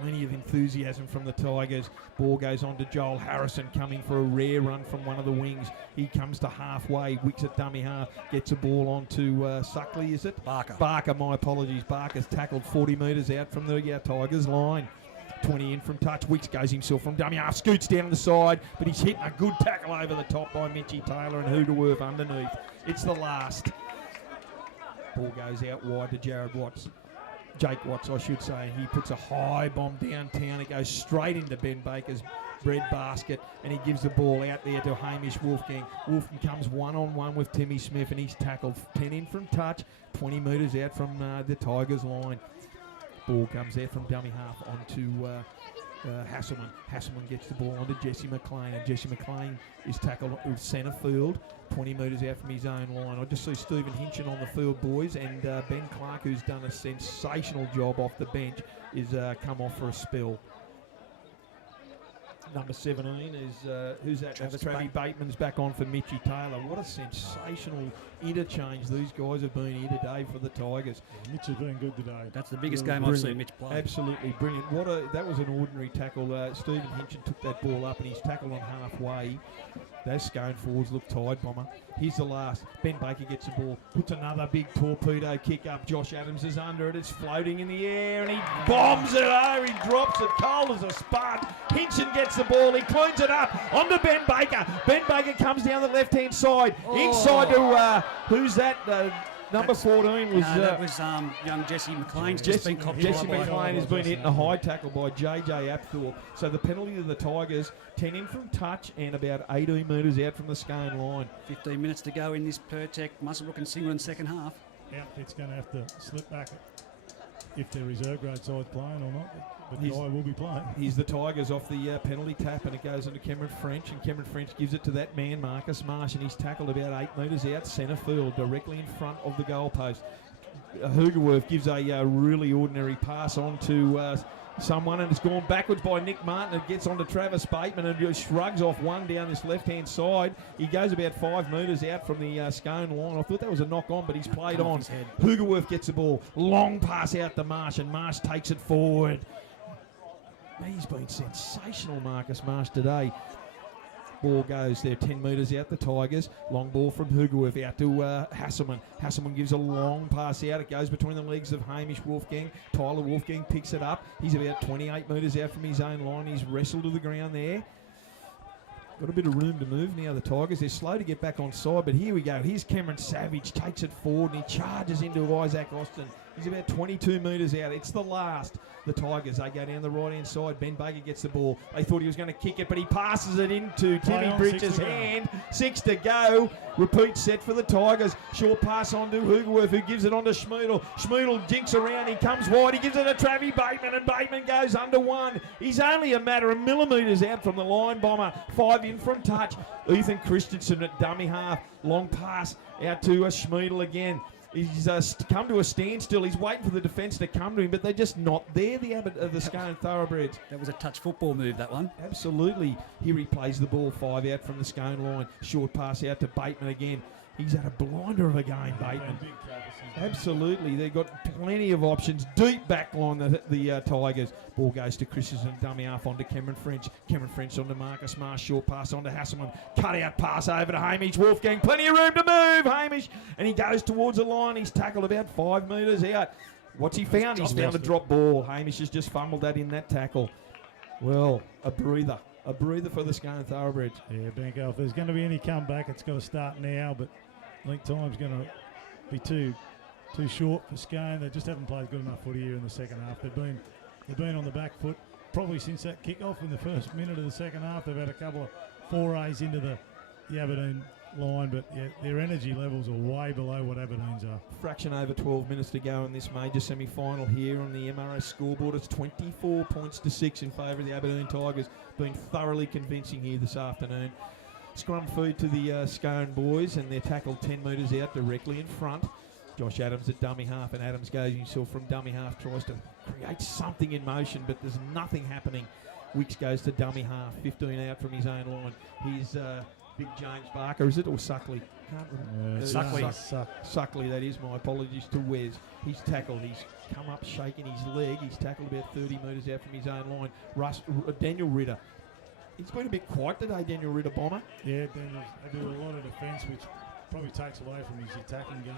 Plenty of enthusiasm from the Tigers. Ball goes on to Joel Harrison, coming for a rare run from one of the wings. He comes to halfway, Wicks at dummy half, gets a ball on to Suckley, is it? Barker, my apologies. Barker's tackled 40 metres out from the Tigers line. 20 in from touch. Wicks goes himself from dummy half, scoots down the side, but he's hitting a good tackle over the top by Mitchy Taylor, and Hugerworth underneath. It's the last. Ball goes out wide to Jared Watts. Jake Watts, I should say. He puts a high bomb downtown. It goes straight into Ben Baker's bread basket, and he gives the ball out there to Hamish Wolfgang. Wolfgang comes one-on-one with Timmy Smith, and he's tackled 10 in from touch, 20 metres out from the Tigers line. Ball comes there from dummy half onto Hasselman. Hasselman gets the ball onto Jesse McLean, and Jesse McLean is tackled with centre field, 20 metres out from his own line. I just see Stephen Hinchin on the field, boys, and Ben Clark, who's done a sensational job off the bench, is come off for a spell. Number 17 is, who's that? That's Travis Bateman's back on for Mitchy Taylor. What a sensational interchange these guys have been here today for the Tigers. Mitch has been good today. That's the biggest game I've seen Mitch play. Absolutely brilliant. That was an ordinary tackle. Stephen Hinchin took that ball up, and he's tackled on halfway. Those Scone forwards look tired, Bomber. Here's the last. Ben Baker gets the ball, puts another big torpedo kick up. Josh Adams is under it. It's floating in the air, and he bombs it over. He drops it cold as a spud. Hinchin gets the ball. He cleans it up onto Ben Baker. Ben Baker comes down the left-hand side. Inside to, who's that? Number 14 was... that was young Jesse McLean. Jesse McLean has been hitting a high tackle by JJ Apthorpe. So the penalty to the Tigers, 10 in from touch and about 18 metres out from the Scone line. 15 minutes to go in this Pertec, Muswellbrook and Singleton second half. Outfit's going to have to slip back if their reserve grade side's playing or not. But Guy will be playing. Here's the Tigers off the penalty tap, and it goes into Cameron French, and Cameron French gives it to that man, Marcus Marsh, and he's tackled about 8 metres out centre field, directly in front of the goalpost. Hugerworth gives a really ordinary pass on to someone, and it's gone backwards by Nick Martin. It gets onto Travis Bateman and just shrugs off one down this left-hand side. He goes about 5 metres out from the Scone line. I thought that was a knock-on, but he's played on. Hoogerworth gets the ball. Long pass out to Marsh, and Marsh takes it forward. He's been sensational, Marcus Marsh, today. Ball goes there 10 metres out the Tigers. Long ball from Hoogerworth out to Hasselman. Hasselman gives a long pass out. It goes between the legs of Hamish Wolfgang. Tyler Wolfgang picks it up. He's about 28 metres out from his own line. He's wrestled to the ground there. Got a bit of room to move now, the Tigers. They're slow to get back on side, but here we go. Here's Cameron Savage, takes it forward, and he charges into Isaac Austin. He's about 22 metres out. It's the last. The Tigers, they go down the right-hand side. Ben Baker gets the ball. They thought he was going to kick it, but he passes it into Timmy Bridges' hand. 6 to go. Repeat set for the Tigers. Short pass on to Hoogerworth, who gives it on to Schmoodle. Schmoodle jinks around. He comes wide. He gives it to Travie Bateman, and Bateman goes under one. He's only a matter of millimetres out from the line bomber. 5 in from touch. Ethan Christensen at dummy half. Long pass out to Schmoodle again. He's come to a standstill. He's waiting for the defence to come to him, but they're just not there, the Scone Thoroughbreds. That was a touch football move, that one. Absolutely. Here he plays the ball 5 out from the Scone line. Short pass out to Bateman again. He's had a blinder of a game, Bateman. Absolutely. They've got plenty of options. Deep back line, the Tigers. Ball goes to Christensen, dummy half onto Cameron French. Cameron French onto Marcus Marsh. Short pass onto Hasselman. Cut out pass over to Hamish Wolfgang. Plenty of room to move, Hamish. And he goes towards the line. He's tackled about 5 metres out. What's he found? He's found a drop ball. Hamish has just fumbled that in that tackle. Well, a breather. A breather for the Scone Thoroughbreds. Yeah, Bengalla, if there's going to be any comeback, it's got to start now, but I think time's going to be too short for Scone. They just haven't played good enough footy here in the second half. They've been on the back foot probably since that kick-off in the first minute of the second half. They've had a couple of forays into the Aberdeen line, but yeah, their energy levels are way below what Aberdeen's are. Fraction over 12 minutes to go in this major semi-final here on the MRS scoreboard. It's 24 points to 6 in favour of the Aberdeen Tigers. Been thoroughly convincing here this afternoon. Scrum feed to the Scone boys, and they're tackled 10 metres out directly in front. Josh Adams at dummy half, and Adams goes himself from dummy half, tries to create something in motion, but there's nothing happening. Wicks goes to dummy half, 15 out from his own line. He's big James Barker, is it, or Suckley? Can't remember. Suckley, that is. My apologies to Wes. He's tackled. He's come up shaking his leg. He's tackled about 30 metres out from his own line. Daniel Ritter. He's been a bit quiet today, Daniel Ritter, Bomber. Yeah, they do a lot of defence, which probably takes away from his attacking game.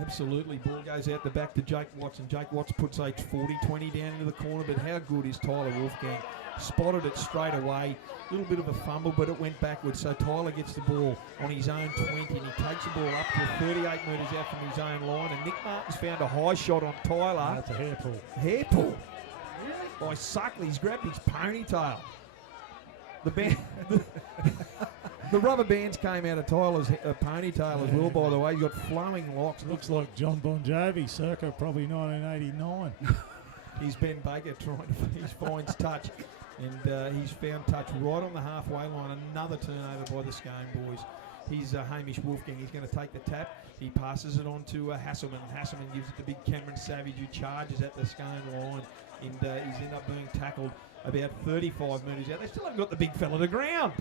Absolutely. Ball goes out the back to Jake Watts, and Jake Watts puts a 40-20 down into the corner, but how good is Tyler Wolfgang? Spotted it straight away. A little bit of a fumble, but it went backwards. So Tyler gets the ball on his own 20, and he takes the ball up to 38 metres out from his own line, and Nick Martin's found a high shot on Tyler. That's a hair pull. Hair pull? Really? By Suckley. He's grabbed his ponytail. The rubber bands came out of Tyler's ponytail as well, by the way. He's got flowing locks. Looks like John Bon Jovi, circa probably 1989. He's Ben Baker trying to finds touch, and he's found touch right on the halfway line. Another turnover by the Scone boys. He's Hamish Wolfgang. He's going to take the tap. He passes it on to Hasselman. Hasselman gives it to big Cameron Savage, who charges at the Scone line, and he's ended up being tackled about 35 metres out. They still haven't got the big fella to ground.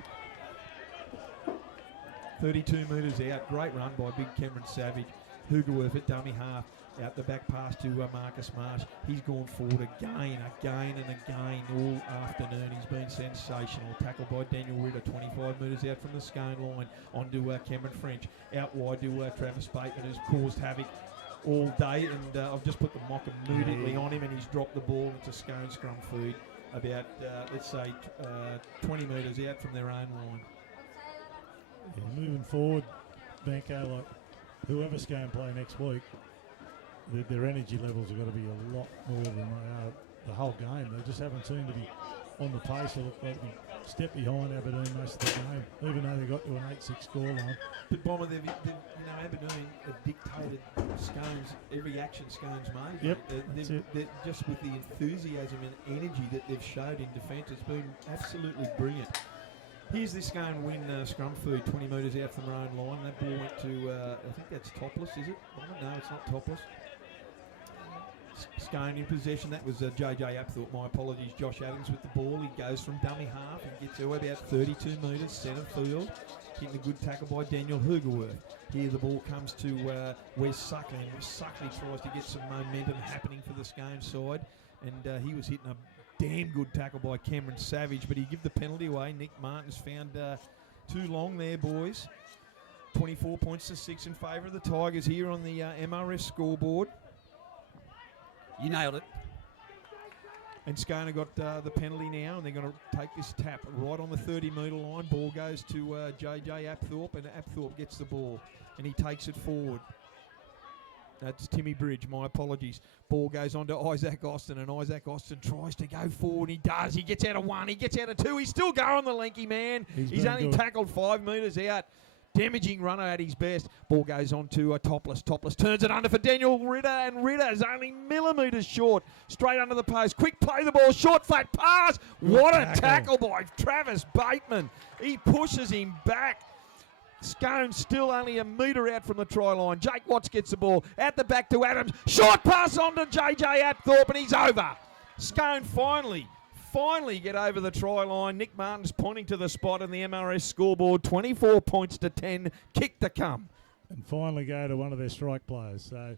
32 metres out. Great run by big Cameron Savage. Hoogerworth at dummy half. Out the back pass to Marcus Marsh. He's gone forward again and again all afternoon. He's been sensational. Tackled by Daniel Ritter, 25 metres out from the Scone line. On to Cameron French. Out wide to Travis Bateman, who's caused havoc all day. And I've just put the mock immediately on him, and he's dropped the ball into Scone scrum feed about, let's say, 20 metres out from their own line. Yeah, moving forward, Benko, like whoever Scone play next week, their energy levels have got to be a lot more than they are the whole game. They just haven't seemed to be on the pace. They look like a step behind Aberdeen most of the game, even though they got to an 8-6 scoreline. But Bomber, Aberdeen have dictated Scone's every action Scone's made. Yep, they're just with the enthusiasm and energy that they've showed in defence, it's been absolutely brilliant. Here's this Scone win scrum food, 20 metres out from their own line. That ball went to, I think that's Topless, is it? No, it's not Topless. Scone in possession. That was JJ Apthorpe. My apologies. Josh Adams with the ball. He goes from dummy half and gets to about 32 metres centre field. Getting a good tackle by Daniel Hugerworth. Here the ball comes to Wes Suckley. And Suckley tries to get some momentum happening for the Scone side. And he was hitting a damn good tackle by Cameron Savage. But he give the penalty away. Nick Martin's found too long there, boys. 24 points to 6 in favour of the Tigers here on the MRS scoreboard. You nailed it. And Scone got the penalty now, and they're going to take this tap right on the 30-metre line. Ball goes to JJ Apthorpe, and Apthorpe gets the ball, and he takes it forward. That's Timmy Bridge, my apologies. Ball goes on to Isaac Austin, and Isaac Austin tries to go forward. He does. He gets out of 1. He gets out of 2. He's still going, the lanky man. He's only tackled 5 metres out. Damaging runner at his best. Ball goes on to Topless. Topless turns it under for Daniel Ritter, and Ritter is only millimetres short. Straight under the post. Quick play the ball. Short, flat pass. What a tackle by Travis Bateman. He pushes him back. Scone still only a metre out from the try line. Jake Watts gets the ball. Out the back to Adams. Short pass on to JJ Apthorpe, and he's over. Scone finally get over the try line. Nick Martin's pointing to the spot on the MRS scoreboard. 24 points to 10. Kick to come. And finally go to one of their strike players. So,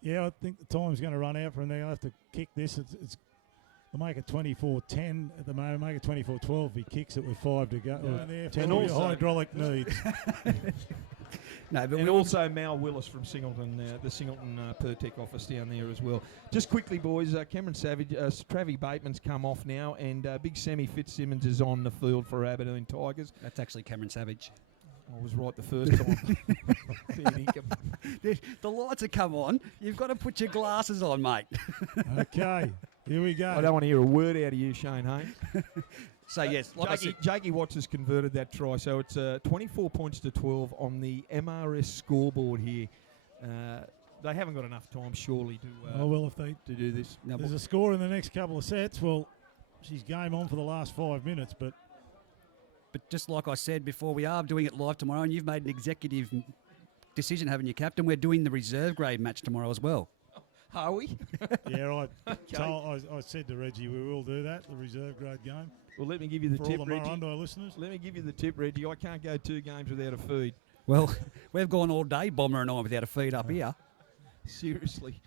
yeah, I think the time's going to run out from there. They'll have to kick this. They'll make it 24-10 at the moment. Make it 24-12 if he kicks it with 5 to go. Yeah. And also hydraulic needs. No, but and also Mal Willis from Singleton, the Singleton Pertec office down there as well. Just quickly, boys, Cameron Savage, Travie Bateman's come off now, and big Sammy Fitzsimmons is on the field for Aberdeen Tigers. That's actually Cameron Savage. I was right the first time. The lights have come on. You've got to put your glasses on, mate. Okay, here we go. I don't want to hear a word out of you, Shane Haynes. So, yes, like Jakey Watts has converted that try, so it's 24 points to 12 on the MRS scoreboard here. They haven't got enough time, surely, to do this. No, there's a score in the next couple of sets. Well, she's game on for the last 5 minutes, but just like I said before, we are doing it live tomorrow, and you've made an executive decision, haven't you, Captain? We're doing the reserve grade match tomorrow as well. Are we? Yeah, I said to Reggie we will do that, the reserve grade game. Well, let me give you the tip, all the Reggie. Murrundi listeners. Let me give you the tip, Reggie. I can't go 2 games without a feed. Well, we've gone all day, Bomber and I, without a feed up here. Seriously.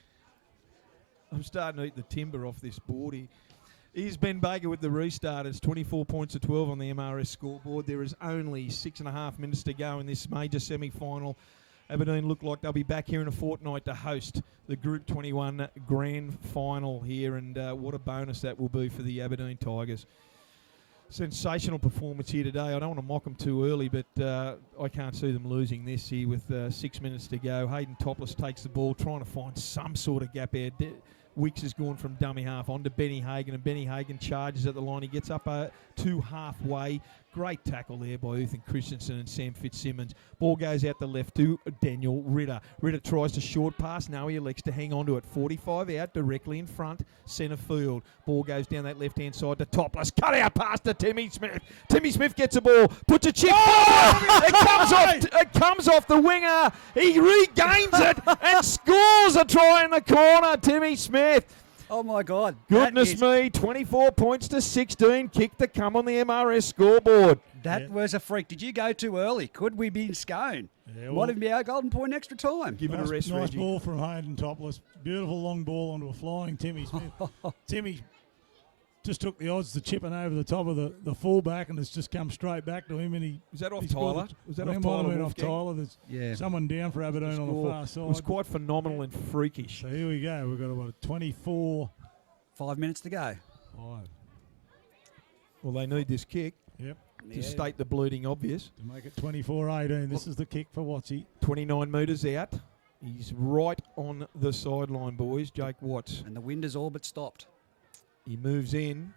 I'm starting to eat the timber off this board here. Here's Ben Baker with the restart. It's 24 points to 12 on the MRS scoreboard. There is only 6.5 minutes to go in this major semi-final. Aberdeen look like they'll be back here in a fortnight to host the Group 21 Grand Final here, and what a bonus that will be for the Aberdeen Tigers. Sensational performance here today. I don't want to mock them too early, but I can't see them losing this here with 6 minutes to go. Hayden Topless takes the ball, trying to find some sort of gap there. Weeks has gone from dummy half on to Benny Hagan, and Benny Hagan charges at the line. He gets up to halfway. Great tackle there by Ethan Christensen and Sam Fitzsimmons. Ball goes out the left to Daniel Ritter. Ritter tries to short pass. No, he elects to hang on to it. 45 out, directly in front, centre field. Ball goes down that left-hand side to Topless. Cut out pass to Timmy Smith. Timmy Smith gets the ball, puts a chip. Oh! It comes off the winger. He regains it and scores a try in the corner. Timmy Smith. Oh, my God. Goodness me, 24 points to 16. Kick to come on the MRS scoreboard. That was a freak. Did you go too early? Could we be in Scone? Yeah, Might even be our golden point extra time. Give it a rest, nice Reggie. Ball from Hayden Topless. Beautiful long ball onto a flying Timmy Smith. Timmy just took the odds to chipping over the top of the fullback, and it's just come straight back to him. And was that off Tyler? Was that off Tyler? Off Tyler. There's someone down for Aberdeen on the far side. It was quite phenomenal and freakish. So here we go. We've got about 24. 5 minutes to go. 5. Well, they need this kick. Yep. To state the bleeding obvious. To make it 24-18. This is the kick for Wattsy. 29 metres out. He's right on the sideline, boys. Jake Watts. And the wind is all but stopped. He moves in.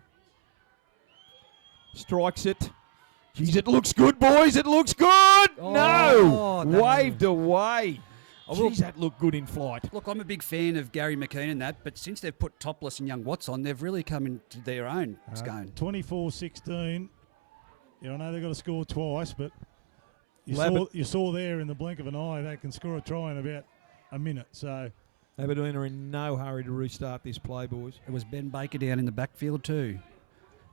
Strikes it. Jeez, it looks good, boys. It looks good. No. Waved away. Jeez, that looked good in flight. Look, I'm a big fan of Gary McKinnon, but since they've put Topless and young Watts on, they've really come into their own. 24-16. Yeah, I know they've got to score twice, but you saw there in the blink of an eye they can score a try in about a minute. So Aberdeen are in no hurry to restart this play, boys. It was Ben Baker down in the backfield too.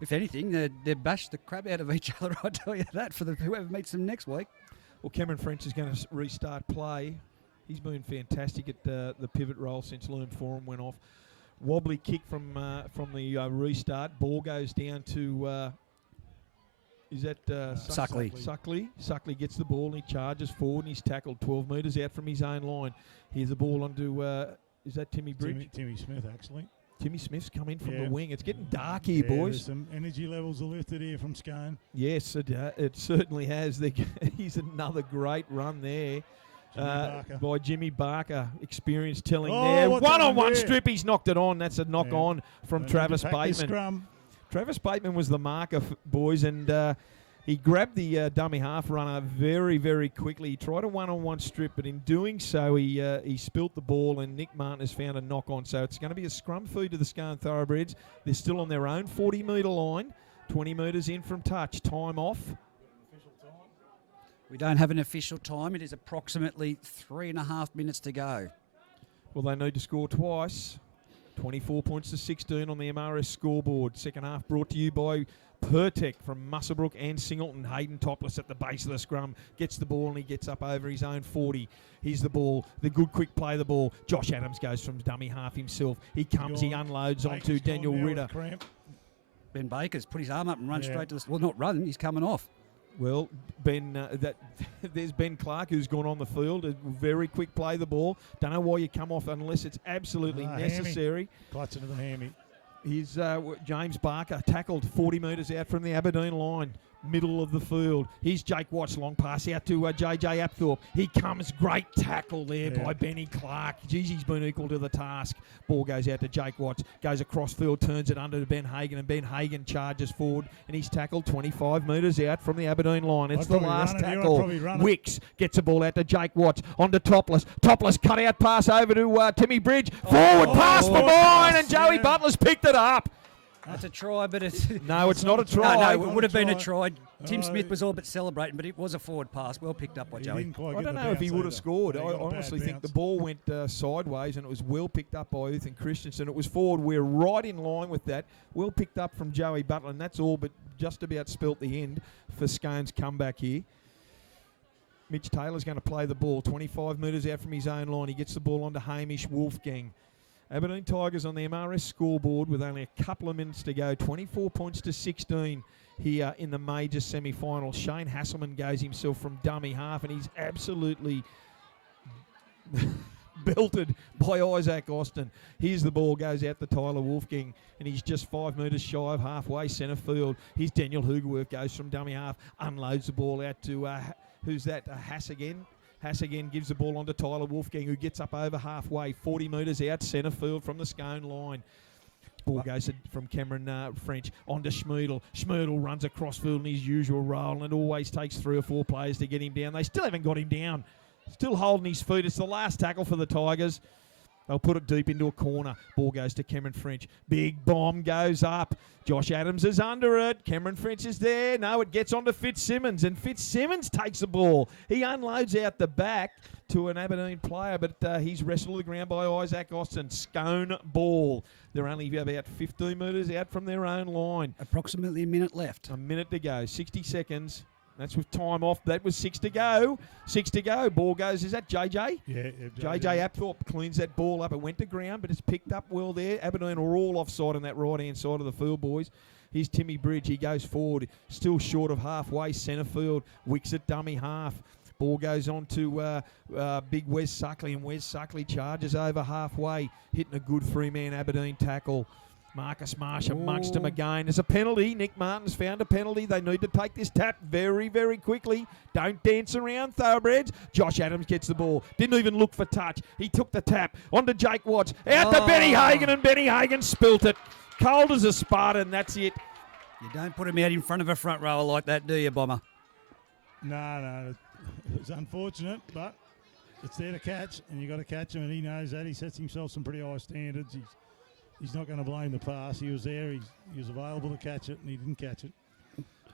If anything, they bashed the crap out of each other, I tell you that, for whoever meets them next week. Well, Cameron French is going to restart play. He's been fantastic at the pivot role since Learn Forum went off. Wobbly kick from the restart. Ball goes down to... is that Suckley? Suckley gets the ball and he charges forward and he's tackled 12 metres out from his own line. Here's the ball onto, is that Timmy Bridge? Timmy Smith, actually. Timmy Smith's come in from the wing. It's getting dark here, boys. Some energy levels are lifted here from Scone. Yes, it certainly has. He's another great run there by Jimmy Barker. Experience telling there. One-on-one strip, he's knocked it on. That's a knock-on from Travis Bateman. Travis Bateman was the marker, boys, and he grabbed the dummy half runner very, very quickly. He tried a one-on-one strip, but in doing so, he spilt the ball, and Nick Martin has found a knock-on. So it's going to be a scrum feed to the Scone Thoroughbreds. They're still on their own 40-metre line, 20 metres in from touch. Time off. We don't have an official time. It is approximately 3.5 minutes to go. Well, they need to score twice. 24 points to 16 on the MRS scoreboard. Second half brought to you by Pertec from Muswellbrook and Singleton. Hayden topless at the base of the scrum. Gets the ball and he gets up over his own 40. Here's the ball. The good quick play of the ball. Josh Adams goes from dummy half himself. He comes, he unloads onto Daniel Ritter. Ben Baker's put his arm up and run straight to the... Well, not run, he's coming off. Well, there's Ben Clark who's gone on the field. A very quick play the ball. Don't know why you come off unless it's absolutely necessary. Clutching to the hammy. Here's James Barker tackled 40 metres out from the Aberdeen line. Middle of the field. Here's Jake Watts, long pass out to JJ Apthorpe. He comes, great tackle there by Benny Clark. Geez, he's been equal to the task. Ball goes out to Jake Watts, goes across field, turns it under to Ben Hagan, and Ben Hagan charges forward, and he's tackled 25 metres out from the Aberdeen line. It's the last tackle. Wicks gets the ball out to Jake Watts, onto Topless. Topless cut out pass over to Timmy Bridge. Forward pass for mine, and Joey Butler's picked it up. That's a try, but it's... No, it's not a try. No, it would have been a try. Tim Smith was all but celebrating, but it was a forward pass. Well picked up by Joey. I don't know if he would have scored. I honestly think the ball went sideways, and it was well picked up by Ethan Christensen. It was forward. We're right in line with that. Well picked up from Joey Butler, and that's all but just about spelt the end for Scone's comeback here. Mitch Taylor's going to play the ball 25 metres out from his own line. He gets the ball onto Hamish Wolfgang. Aberdeen Tigers on the MRS scoreboard with only a couple of minutes to go. 24 points to 16 here in the major semi-final. Shane Hasselman goes himself from dummy half, and he's absolutely belted by Isaac Austin. Here's the ball, goes out to Tyler Wolfgang, and he's just 5 metres shy of halfway centre field. Here's Daniel Hugerworth, goes from dummy half, unloads the ball out to, who's that, Hass again? Hass again gives the ball on to Tyler Wolfgang, who gets up over halfway, 40 metres out centre field from the Scone line. Ball goes from Cameron French onto Schmeidel. Schmeidel runs across field in his usual role, and it always takes 3 or 4 players to get him down. They still haven't got him down. Still holding his feet. It's the last tackle for the Tigers. They'll put it deep into a corner. Ball goes to Cameron French. Big bomb goes up. Josh Adams is under it. Cameron French is there. No, it gets onto Fitzsimmons, and Fitzsimmons takes the ball. He unloads out the back to an Aberdeen player, but he's wrestled to the ground by Isaac Austin. Scone ball. They're only about 15 metres out from their own line. Approximately a minute left. A minute to go. 60 seconds. That's with time off. That was 6 to go. 6 to go. Ball goes. Is that JJ? Yeah. JJ Apthorpe cleans that ball up. It went to ground, but it's picked up well there. Aberdeen are all offside on that right-hand side of the field, boys. Here's Timmy Bridge. He goes forward. Still short of halfway centre field. Wicks at dummy half. Ball goes on to big Wes Suckley, and Wes Suckley charges over halfway, hitting a good 3-man Aberdeen tackle. Marcus Marsh amongst them again. There's a penalty. Nick Martin's found a penalty. They need to take this tap very, very quickly. Don't dance around, Thoroughbreds. Josh Adams gets the ball. Didn't even look for touch. He took the tap. On to Jake Watts. Out to Benny Hagan, and Benny Hagan spilt it. Cold as a Spartan, that's it. You don't put him out in front of a front rower like that, do you, Bomber? No. It's unfortunate, but it's there to catch, and you've got to catch him, and he knows that. He sets himself some pretty high standards. He's not going to blame the pass. He was there. He was available to catch it, and he didn't catch it.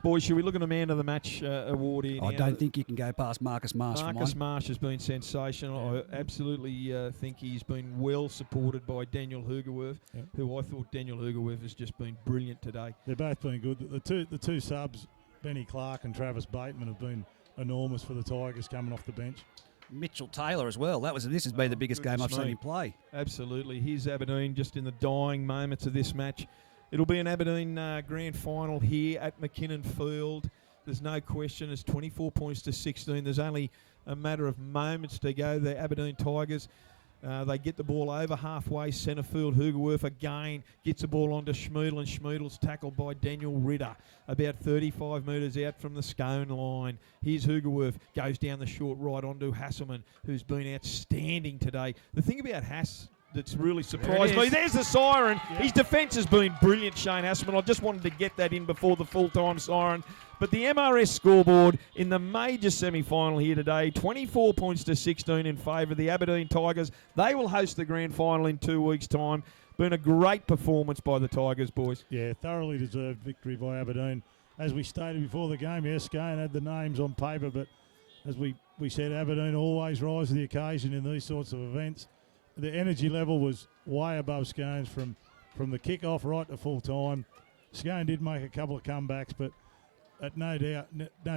Boys, should we look at a man of the match award here? I now? don't think you can go past Marcus Marsh. Marcus Marsh has been sensational. I absolutely think he's been well supported by Daniel Hugerwerf, who I thought Daniel Hugerwerf has just been brilliant today. They've both been good. The two subs, Benny Clark and Travis Bateman, have been enormous for the Tigers coming off the bench. Mitchell Taylor as well. This has been the biggest game I've seen him play. Absolutely. Here's Aberdeen just in the dying moments of this match. It'll be an Aberdeen grand final here at McKinnon Field. There's no question. It's 24 points to 16. There's only a matter of moments to go. The Aberdeen Tigers, they get the ball over halfway centre field. Hugerwerf again gets the ball onto Schmeidl, and Schmeidl's tackled by Daniel Ritter about 35 metres out from the Scone line. Here's Hugerwerf, goes down the short right onto Hasselman, who's been outstanding today. The thing about Hass that's really surprised me. There's the siren. Yeah. His defence has been brilliant, Shane Hasselman. I just wanted to get that in before the full-time siren. But the MRS scoreboard in the major semi-final here today, 24 points to 16 in favour of the Aberdeen Tigers. They will host the grand final in 2 weeks' time. Been a great performance by the Tigers, boys. Yeah, thoroughly deserved victory by Aberdeen. As we stated before the game, yes, Scone had the names on paper, but as we said, Aberdeen always rise to the occasion in these sorts of events. The energy level was way above Scone's from the kick-off right to full time. Scone did make a couple of comebacks, but at no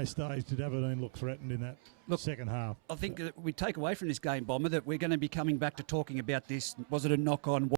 stage did Aberdeen look threatened in that second half. I think that we take away from this game, Bomber, that we're going to be coming back to talking about this. Was it a knock on?